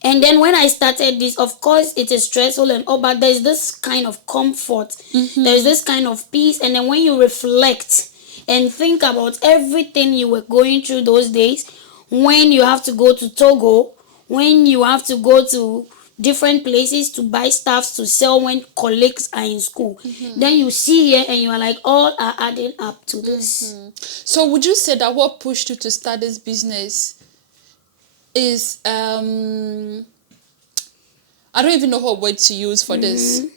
And then when I started this, of course, it is stressful and all, but there's this kind of comfort. There's this kind of peace. And then when you reflect and think about everything you were going through those days, when you have to go to Togo, when you have to go to different places to buy stuff to sell when colleagues are in school, then you see here and you are like, all are adding up to this. So would you say that what pushed you to start this business is I don't even know what word to use for this.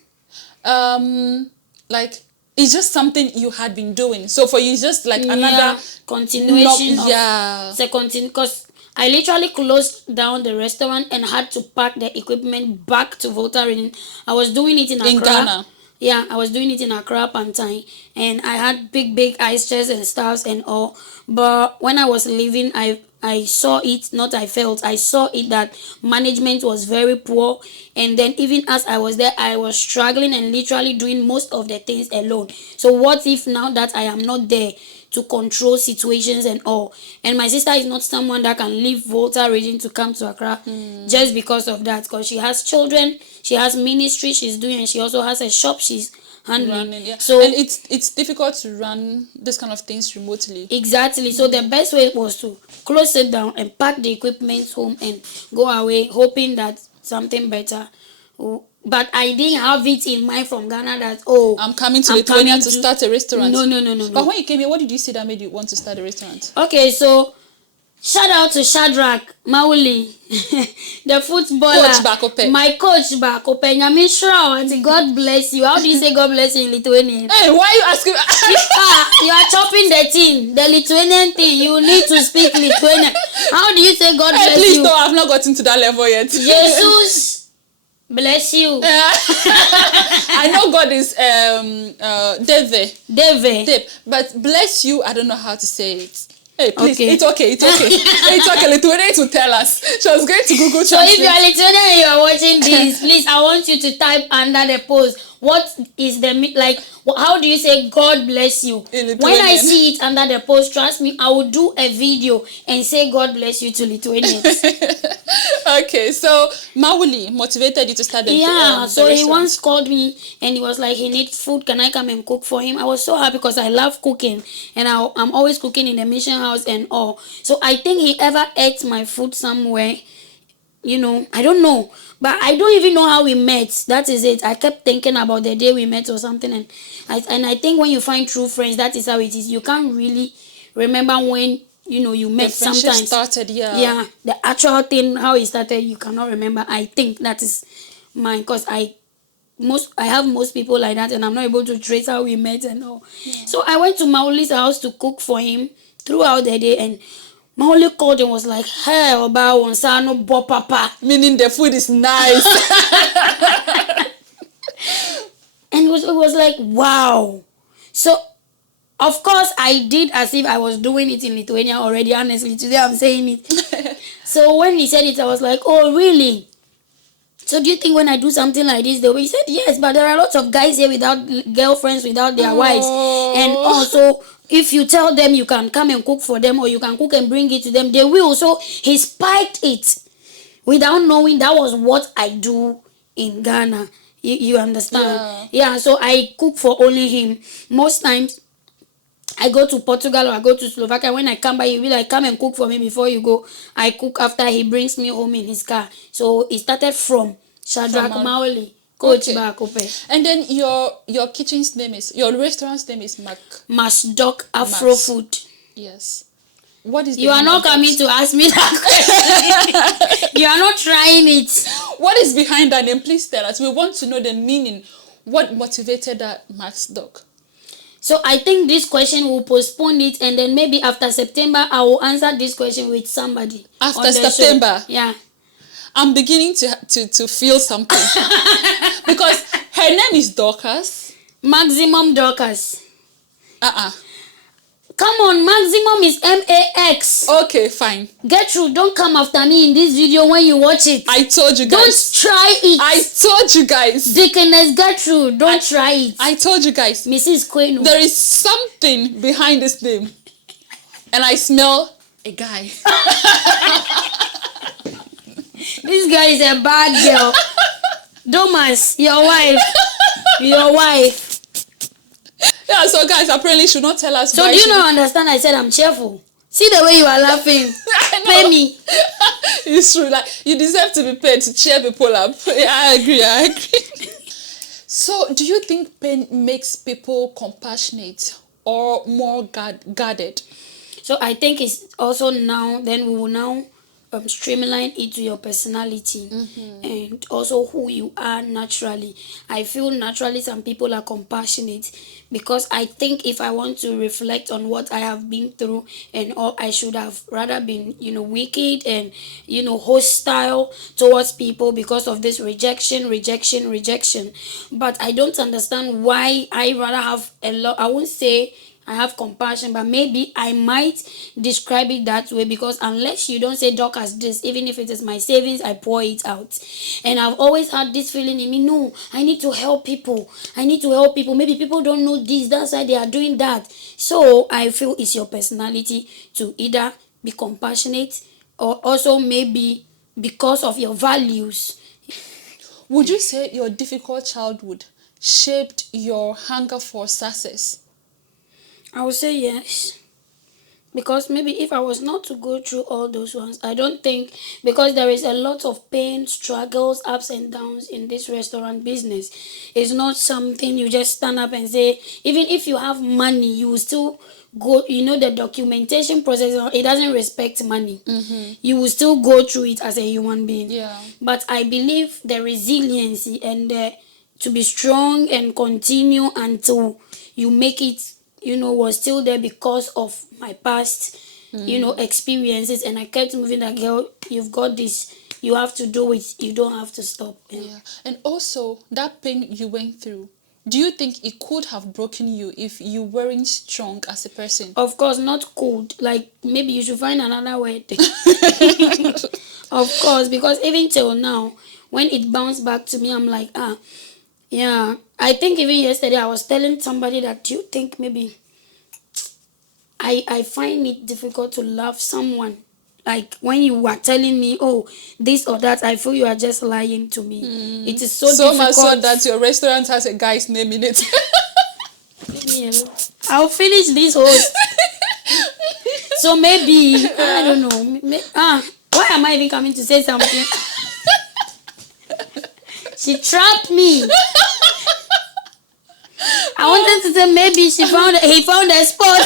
Like it's just something you had been doing. So for you, it's just like another continuation. It's a continue, because I literally closed down the restaurant and had to pack the equipment back to Volta Reading. I was doing it in Accra. In Ghana. Yeah, I was doing it in Accra, Pantai, and I had big ice chairs and stuffs and all. But when I was leaving, I saw it, not I felt, I saw it that management was very poor. And then even as I was there, I was struggling and literally doing most of the things alone. So what if now that I am not there to control situations and all? And my sister is not someone that can leave Volta Region to come to Accra just because of that. Because she has children, she has ministry she's doing, and she also has a shop she's handling. So and it's difficult to run this kind of things remotely. Exactly. So the best way was to close it down and pack the equipment home and go away, hoping that something better. But I didn't have it in mind from Ghana that I'm coming to Lithuania to start a restaurant. No. But when you came here, what did you see that made you want to start a restaurant? Okay, so shout out to Shadrach Mauli, the footballer, coach Bakope. My coach Bakope. God bless you. How do you say God bless you in Lithuanian? Hey, why are you asking? You are chopping the thing, the Lithuanian thing. You need to speak Lithuanian. How do you say God bless please, you? No, I've not gotten to that level yet. Jesus bless you. I know God is Deve. But bless you, I don't know how to say it. Hey, please, okay. It's okay. It's okay. Lithuania to tell us. She was going to Google So Translate. if you are Lithuanian and you are watching this, please, I want you to type under the post. What is the like? How do you say God bless you? When I see it under the post, trust me, I will do a video and say God bless you to Lithuanians. Okay, so Mauli motivated you to start the so the he once called me and he was like, he needs food. Can I come and cook for him? I was so happy because I love cooking and I'm always cooking in the mission house and all. So I think he ever ate my food somewhere. You know, I don't know. But I don't even know how we met. That is it. I kept thinking about the day we met or something. And I think when you find true friends, that is how it is. You can't really remember when, you met the friendship sometimes. Started, Yeah, the actual thing, how it started, you cannot remember. I think that is mine because I have most people like that and I'm not able to trace how we met and all. Yeah. So I went to Mauli's house to cook for him throughout the day, and Mauli called and was like, hey, Oba, Wonsano, Bo Papa. Meaning the food is nice. And it was like, wow. So, of course, I did as if I was doing it in Lithuania already. Honestly, today I'm saying it. So when he said it, I was like, oh, really? So do you think when I do something like this, he said, yes, but there are lots of guys here without girlfriends, without their wives. And also, if you tell them you can come and cook for them or you can cook and bring it to them, they will. So he spiked it without knowing that was what I do in Ghana. You understand? Yeah, so I cook for only him. Most times, I go to Portugal or I go to Slovakia. When I come back, he'll be like, come and cook for me before you go. I cook after he brings me home in his car. So it started from Shadrach Mauli, Coach Bakope. And then your kitchen's name is, your restaurant's name is Masdok Afro Food. Yes. What is the You are not coming to ask me that question. You are not trying it. What is behind that name? Please tell us. We want to know the meaning. What motivated that, Max Doc? So I think this question will postpone it, and then maybe after September I will answer this question with somebody. After September? Show. Yeah. I'm beginning to feel something. Because her name is Dorcas. Maximum Dorcas. Come on, maximum is MAX. Okay, fine. Gertrude, don't come after me in this video when you watch it. I told you guys. Don't try it. I told you guys. Deaconess Gertrude, don't try it. I told you guys. Mrs. Queno. There is something behind this name. And I smell a guy. This guy is a bad girl. Domas, your wife. Your wife. Yeah, so guys, apparently should not tell us. So do you not understand? I said I'm cheerful. See the way you are laughing. Pay me. It's true. Like, you deserve to be paid to cheer people up. Yeah, I agree. So, do you think pain makes people compassionate or more guarded? So I think it's also now. Then we will now streamline it to your personality and also who you are naturally. I feel naturally some people are compassionate because I think if I want to reflect on what I have been through and all, I should have rather been, wicked and, hostile towards people because of this rejection. But I don't understand why I rather have a lot. I won't say I have compassion, but maybe I might describe it that way because unless you don't say Doc as this, even if it is my savings, I pour it out. And I've always had this feeling in me, no, I need to help people. Maybe people don't know this, that's why they are doing that. So I feel it's your personality to either be compassionate or also maybe because of your values. Would you say your difficult childhood shaped your hunger for success? I would say yes. Because maybe if I was not to go through all those ones, I don't think, because there is a lot of pain, struggles, ups and downs in this restaurant business. It's not something you just stand up and say, even if you have money, you will still go, the documentation process, it doesn't respect money. You will still go through it as a human being. Yeah. But I believe the resiliency and to be strong and continue until you make it was still there because of my past, experiences. And I kept moving that, girl, you've got this. You have to do it. You don't have to stop. Yeah. And also, that pain you went through, do you think it could have broken you if you weren't strong as a person? Of course, not could. Like, maybe you should find another word. Of course, because even till now, when it bounced back to me, I'm like, yeah. I think even yesterday I was telling somebody that, do you think maybe I find it difficult to love someone? Like when you were telling me, oh, this or that, I feel you are just lying to me. It is so difficult. So much so that your restaurant has a guy's name in it. Leave me alone. I'll finish this host. So maybe, I don't know. Why am I even coming to say something? She trapped me. I wanted to say maybe he found a spot.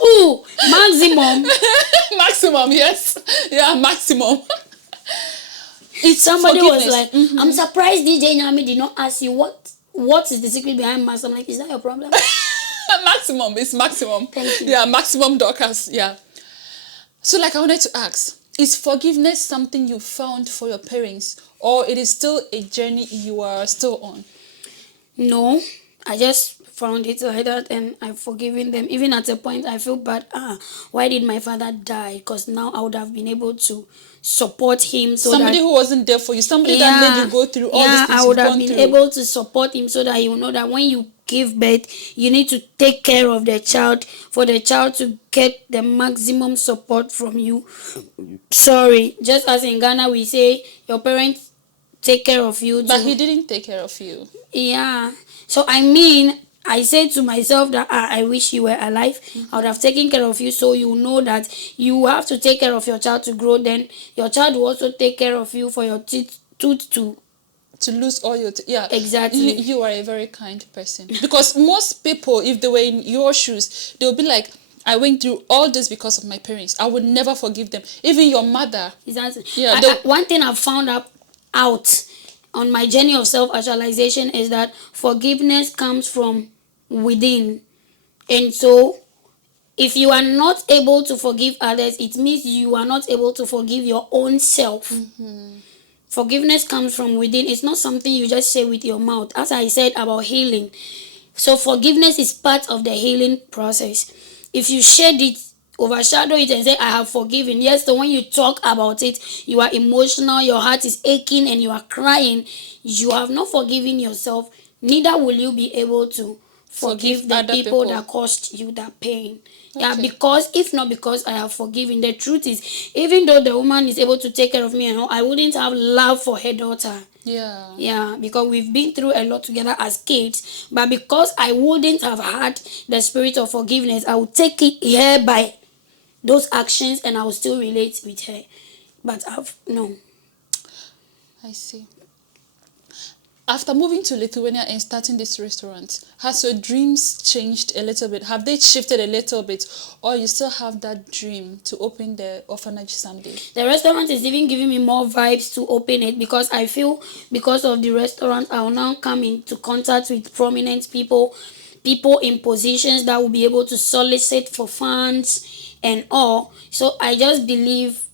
Who? Maximum. Maximum, yes. Yeah, maximum. If somebody was like, I'm surprised DJ Nyami did not ask you what is the secret behind Max. I'm like, is that your problem? Maximum, it's maximum. Thank you. Yeah, maximum Dorcas, yeah. So like I wanted to ask, is forgiveness something you found for your parents, or it is still a journey you are still on? No, I just found it like that and I've forgiven them. Even at a point I feel bad. Why did my father die? Because now I would have been able to support him. Somebody who wasn't there for you, somebody that made you go through all these things. I would have been able to support him so that he will know that when you give birth, you need to take care of the child for the child to get the maximum support from you. Sorry, just as in Ghana we say your parents take care of you. But he didn't take care of you. Yeah. So I say to myself that I wish you were alive. I would have taken care of you so you know that you have to take care of your child to grow. Then your child will also take care of you for your tooth to lose all your yeah, exactly. You are a very kind person. Because most people, if they were in your shoes, they'll be like, I went through all this because of my parents. I would never forgive them. Even your mother. Exactly. Yeah. One thing I've found out on my journey of self-actualization is that forgiveness comes from within. And so if you are not able to forgive others, it means you are not able to forgive your own self. Forgiveness comes from within. It's not something you just say with your mouth. As I said about healing, so forgiveness is part of the healing process. If you shed it, overshadow it and say, I have forgiven. Yes, so when you talk about it, you are emotional, your heart is aching and you are crying. You have not forgiven yourself. Neither will you be able to forgive the people that caused you that pain. Yeah, because if not because I have forgiven, the truth is, even though the woman is able to take care of me and all, I wouldn't have love for her daughter. Yeah, because we've been through a lot together as kids, but because I wouldn't have had the spirit of forgiveness, I would take it here by those actions and I will still relate with her. But no. I see. After moving to Lithuania and starting this restaurant, has your dreams changed a little bit? Have they shifted a little bit? Or you still have that dream to open the orphanage someday? The restaurant is even giving me more vibes to open it, because I feel because of the restaurant, I will now come into contact with prominent people in positions that will be able to solicit for funds and all. So I just believe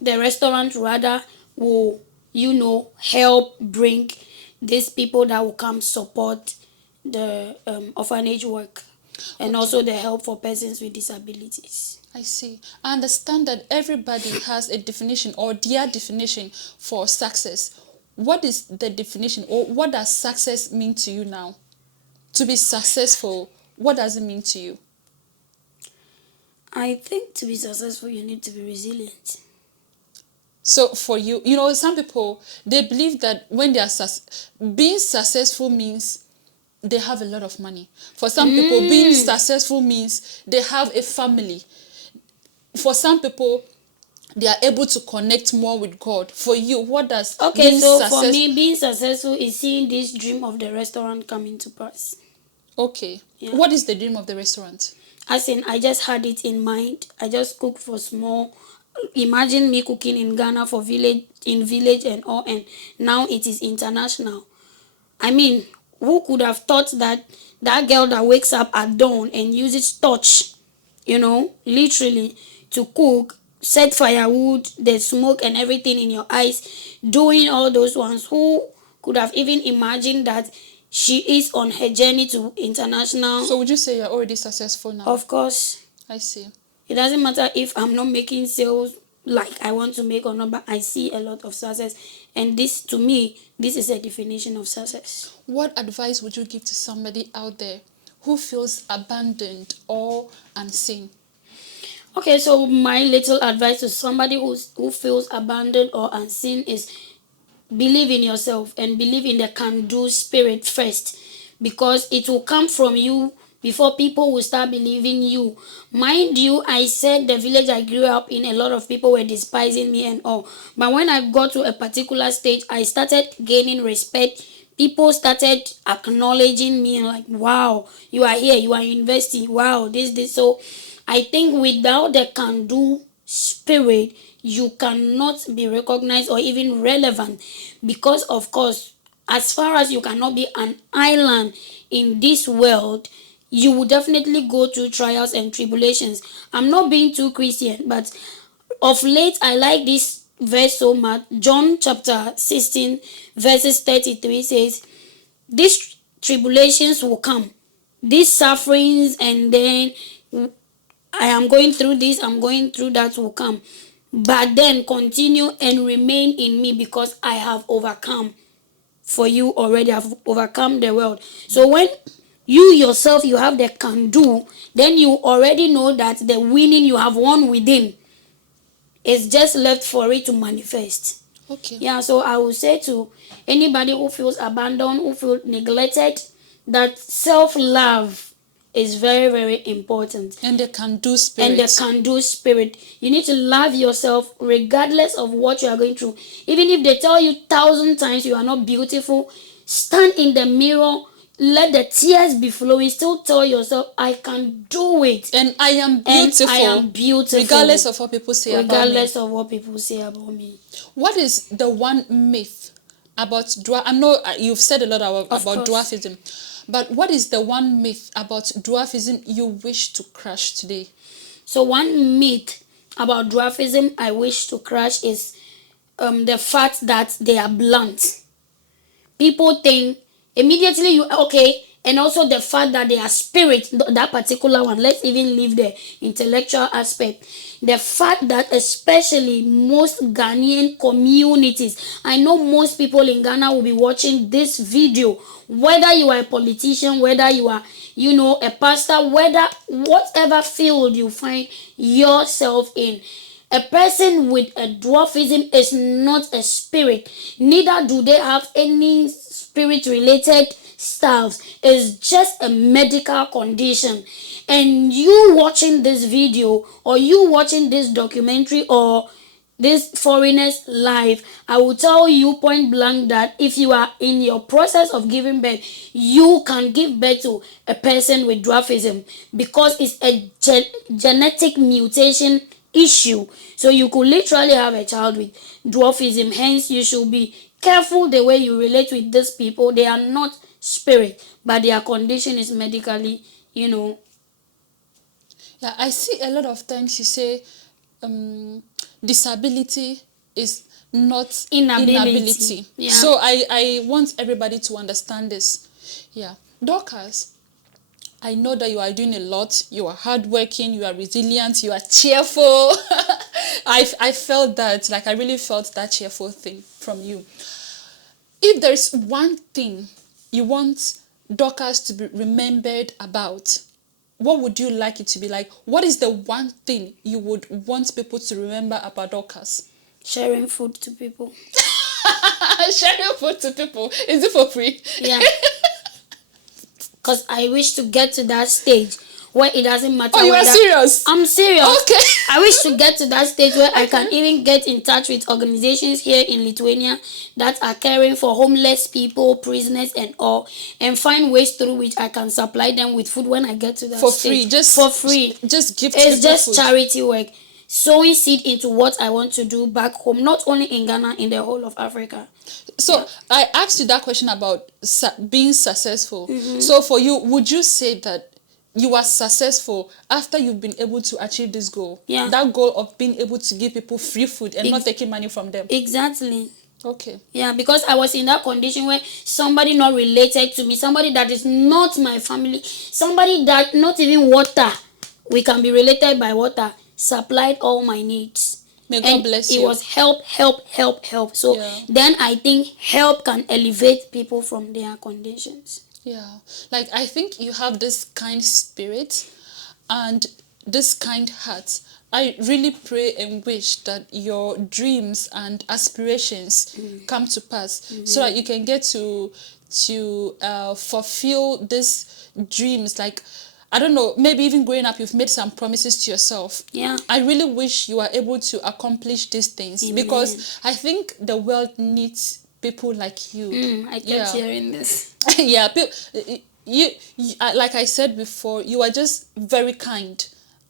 the restaurant rather will, help bring these people that will come support the orphanage work and also the help for persons with disabilities. I see. I understand that everybody has a definition or their definition for success. What is the definition, or what does success mean to you now? To be successful, what does it mean to you? I think to be successful, you need to be resilient. So for you, some people, they believe that when they are being successful means they have a lot of money. For some people, being successful means they have a family. For some people, they are able to connect more with God. For you, what does being for me, being successful is seeing this dream of the restaurant coming to pass. Okay. Yeah. What is the dream of the restaurant? As in, I just had it in mind. I just cook for small. Imagine me cooking in Ghana for village and all, and now it is international. I mean, who could have thought that that girl that wakes up at dawn and uses torch, literally to cook, set firewood, the smoke and everything in your eyes, doing all those ones? Who could have even imagined that she is on her journey to international? So would you say you're already successful now? Of course. I see. It doesn't matter if I'm not making sales like I want to make or not, but I see a lot of success. And this, to me, this is a definition of success. What advice would you give to somebody out there who feels abandoned or unseen? Okay, so my little advice to somebody who feels abandoned or unseen is believe in yourself and believe in the can-do spirit first, because it will come from you before people will start believing you. Mind you, I said the village I grew up in, a lot of people were despising me and all. But when I got to a particular stage, I started gaining respect. People started acknowledging me and like, wow, you are here, you are investing, wow, this. So I think without the can-do spirit, you cannot be recognized or even relevant, because of course, as far as you cannot be an island in this world, you will definitely go through trials and tribulations. I'm not being too Christian, but of late I like this verse so much. John chapter 16 verses 33 says, these tribulations will come, these sufferings, and then I am going through this, I'm going through that will come. But then continue and remain in me, because I have overcome for you already. I've overcome the world. So when you yourself, you have the can do, then you already know that the winning you have won within is just left for it to manifest. Okay. Yeah, so I will say to anybody who feels abandoned, who feels neglected, that self-love is very, very important. And the can-do spirit. You need to love yourself regardless of what you are going through. Even if they tell you 1,000 times you are not beautiful, stand in the mirror, let the tears be flowing, still tell yourself, I can do it. And I am beautiful. And I am beautiful. Regardless of what people say about me. Regardless of what people say about me. What is the one myth about dwarf? I know you've said a lot about course. dwarfism, but what is the one myth about dwarfism you wish to crush today? So one myth about dwarfism I wish to crush is the fact that they are blunt. People think immediately you okay, and also the fact that they are spirit, that particular one. Let's even leave the intellectual aspect. The fact that especially most Ghanaian communities, I know most people in Ghana will be watching this video, whether you are a politician, whether you are, a pastor, whether whatever field you find yourself in. A person with a dwarfism is not a spirit, neither do they have any spirit related styles. It's just a medical condition. And you watching this video or you watching this documentary or this foreigners live, I will tell you point blank that if you are in your process of giving birth, you can give birth to a person with dwarfism because it's a genetic mutation issue. So you could literally have a child with dwarfism. Hence, you should be careful the way you relate with these people. They are not spirit, but their condition is medically, Yeah, I see a lot of times you say disability is not inability. Yeah. So I want everybody to understand this. Yeah. Dorcas, I know that you are doing a lot. You are hardworking, you are resilient, you are cheerful. I felt that, like I really felt that cheerful thing from you. If there's one thing you want Dorcas to be remembered about, what would you like it to be like? What is the one thing you would want people to remember about Dorcas? Sharing food to people. Sharing food to people. Is it for free? Yeah. Because I wish to get to that stage where it doesn't matter. Oh, you are serious? I'm serious. Okay. I wish to get to that stage where I can even get in touch with organizations here in Lithuania that are caring for homeless people, prisoners and all, and find ways through which I can supply them with food when I get to that for stage. Free. Just for free. Just give It's just food. Charity work. Sowing seed into what I want to do back home, not only in Ghana, in the whole of Africa. So yeah. I asked you that question about being successful. So for you, would you say that you are successful after you've been able to achieve this goal? Yeah. That goal of being able to give people free food and not taking money from them. Exactly. Okay. Yeah, because I was in that condition where somebody not related to me, somebody that is not my family, somebody that not even water, we can be related by water, supplied all my needs. May God bless you. It was help. So yeah. Then I think help can elevate people from their conditions. Yeah, like I think you have this kind spirit and this kind heart. I really pray and wish that your dreams and aspirations come to pass so that you can get to fulfill these dreams. Like, I don't know, maybe even growing up, you've made some promises to yourself. Yeah. I really wish you are able to accomplish these things. Amen. Because I think the world needs people like you. I kept hearing this. Yeah, you, like I said before, you are just very kind,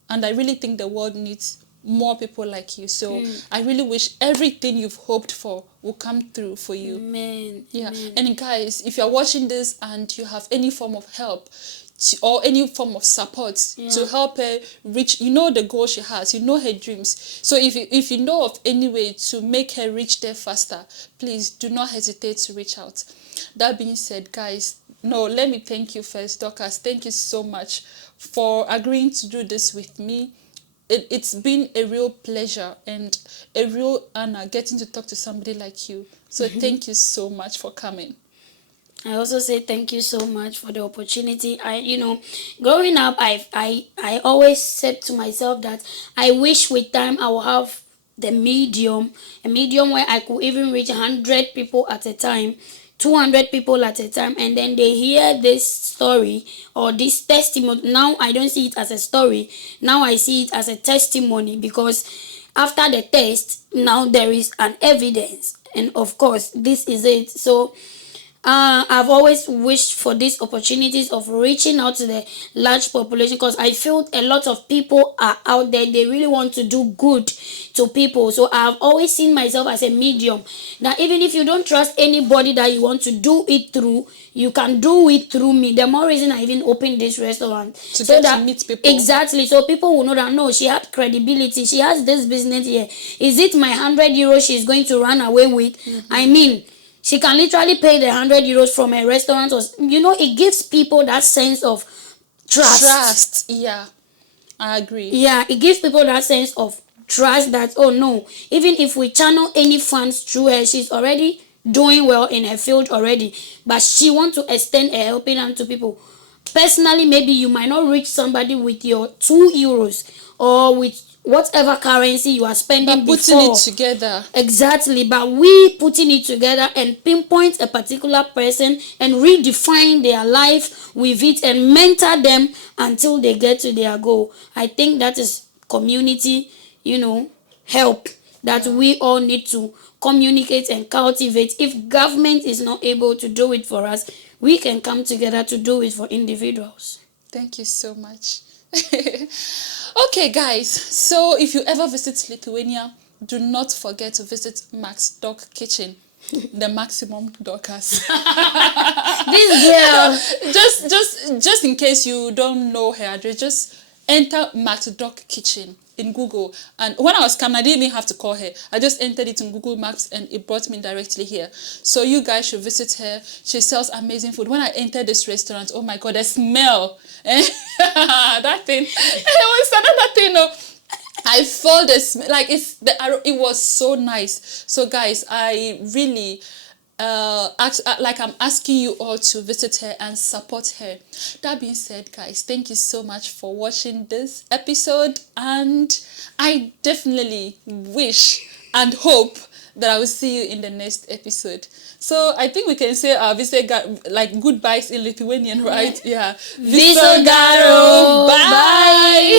and I really think the world needs more people like you. So I really wish everything you've hoped for will come through for you. Amen. Yeah. Amen. And guys, if you're watching this and you have any form of help or any form of support to help her reach, the goal she has, her dreams. So if you know of any way to make her reach there faster, please do not hesitate to reach out. That being said, guys, let me thank you first, Dorcas. Thank you so much for agreeing to do this with me. It's been a real pleasure and a real honor getting to talk to somebody like you. So thank you so much for coming. I also say thank you so much for the opportunity. Growing up, I always said to myself that I wish with time I will have a medium where I could even reach 100 people at a time, 200 people at a time, and then they hear this story or this testimony. Now I don't see it as a story. Now I see it as a testimony, because after the test, now there is an evidence, and of course this is it. So I've always wished for these opportunities of reaching out to the large population, because I feel a lot of people are out there. They really want to do good to people. So I've always seen myself as a medium. That even if you don't trust anybody that you want to do it through, you can do it through me. The more reason I even opened this restaurant. To get to meet people. Exactly. So people will know that no, she had credibility. She has this business here. Is it my 100 euros she's going to run away with? I mean, she can literally pay the 100 euros from a restaurant. Or, it gives people that sense of trust. Yeah, I agree. Yeah, it gives people that sense of trust that, oh no, even if we channel any funds through her, she's already doing well in her field already. But she wants to extend a helping hand to people. Personally, maybe you might not reach somebody with your 2 euros or with whatever currency you are spending, but putting it together. Exactly. But we putting it together and pinpoint a particular person and redefine their life with it and mentor them until they get to their goal. I think that is community, help that we all need to communicate and cultivate. If government is not able to do it for us, we can come together to do it for individuals. Thank you so much. Okay, guys, so if you ever visit Lithuania, do not forget to visit Max Dog Kitchen, the maximum Dorcas. This girl. Just in case you don't know her address, just enter Max Dog Kitchen in Google. And when I was coming, I didn't even have to call her. I just entered it in Google Maps and it brought me directly here. So you guys should visit her. She sells amazing food. When I entered this restaurant, oh my God, the smell. That thing. It was another thing. No. I felt the smell. Like it was so nice. So guys, I really I'm asking you all to visit her and support her. That being said, guys, thank you so much for watching this episode, and I definitely wish and hope that I will see you in the next episode. So I think we can say like goodbyes in Lithuanian, right? Yeah. Visogaro. Bye.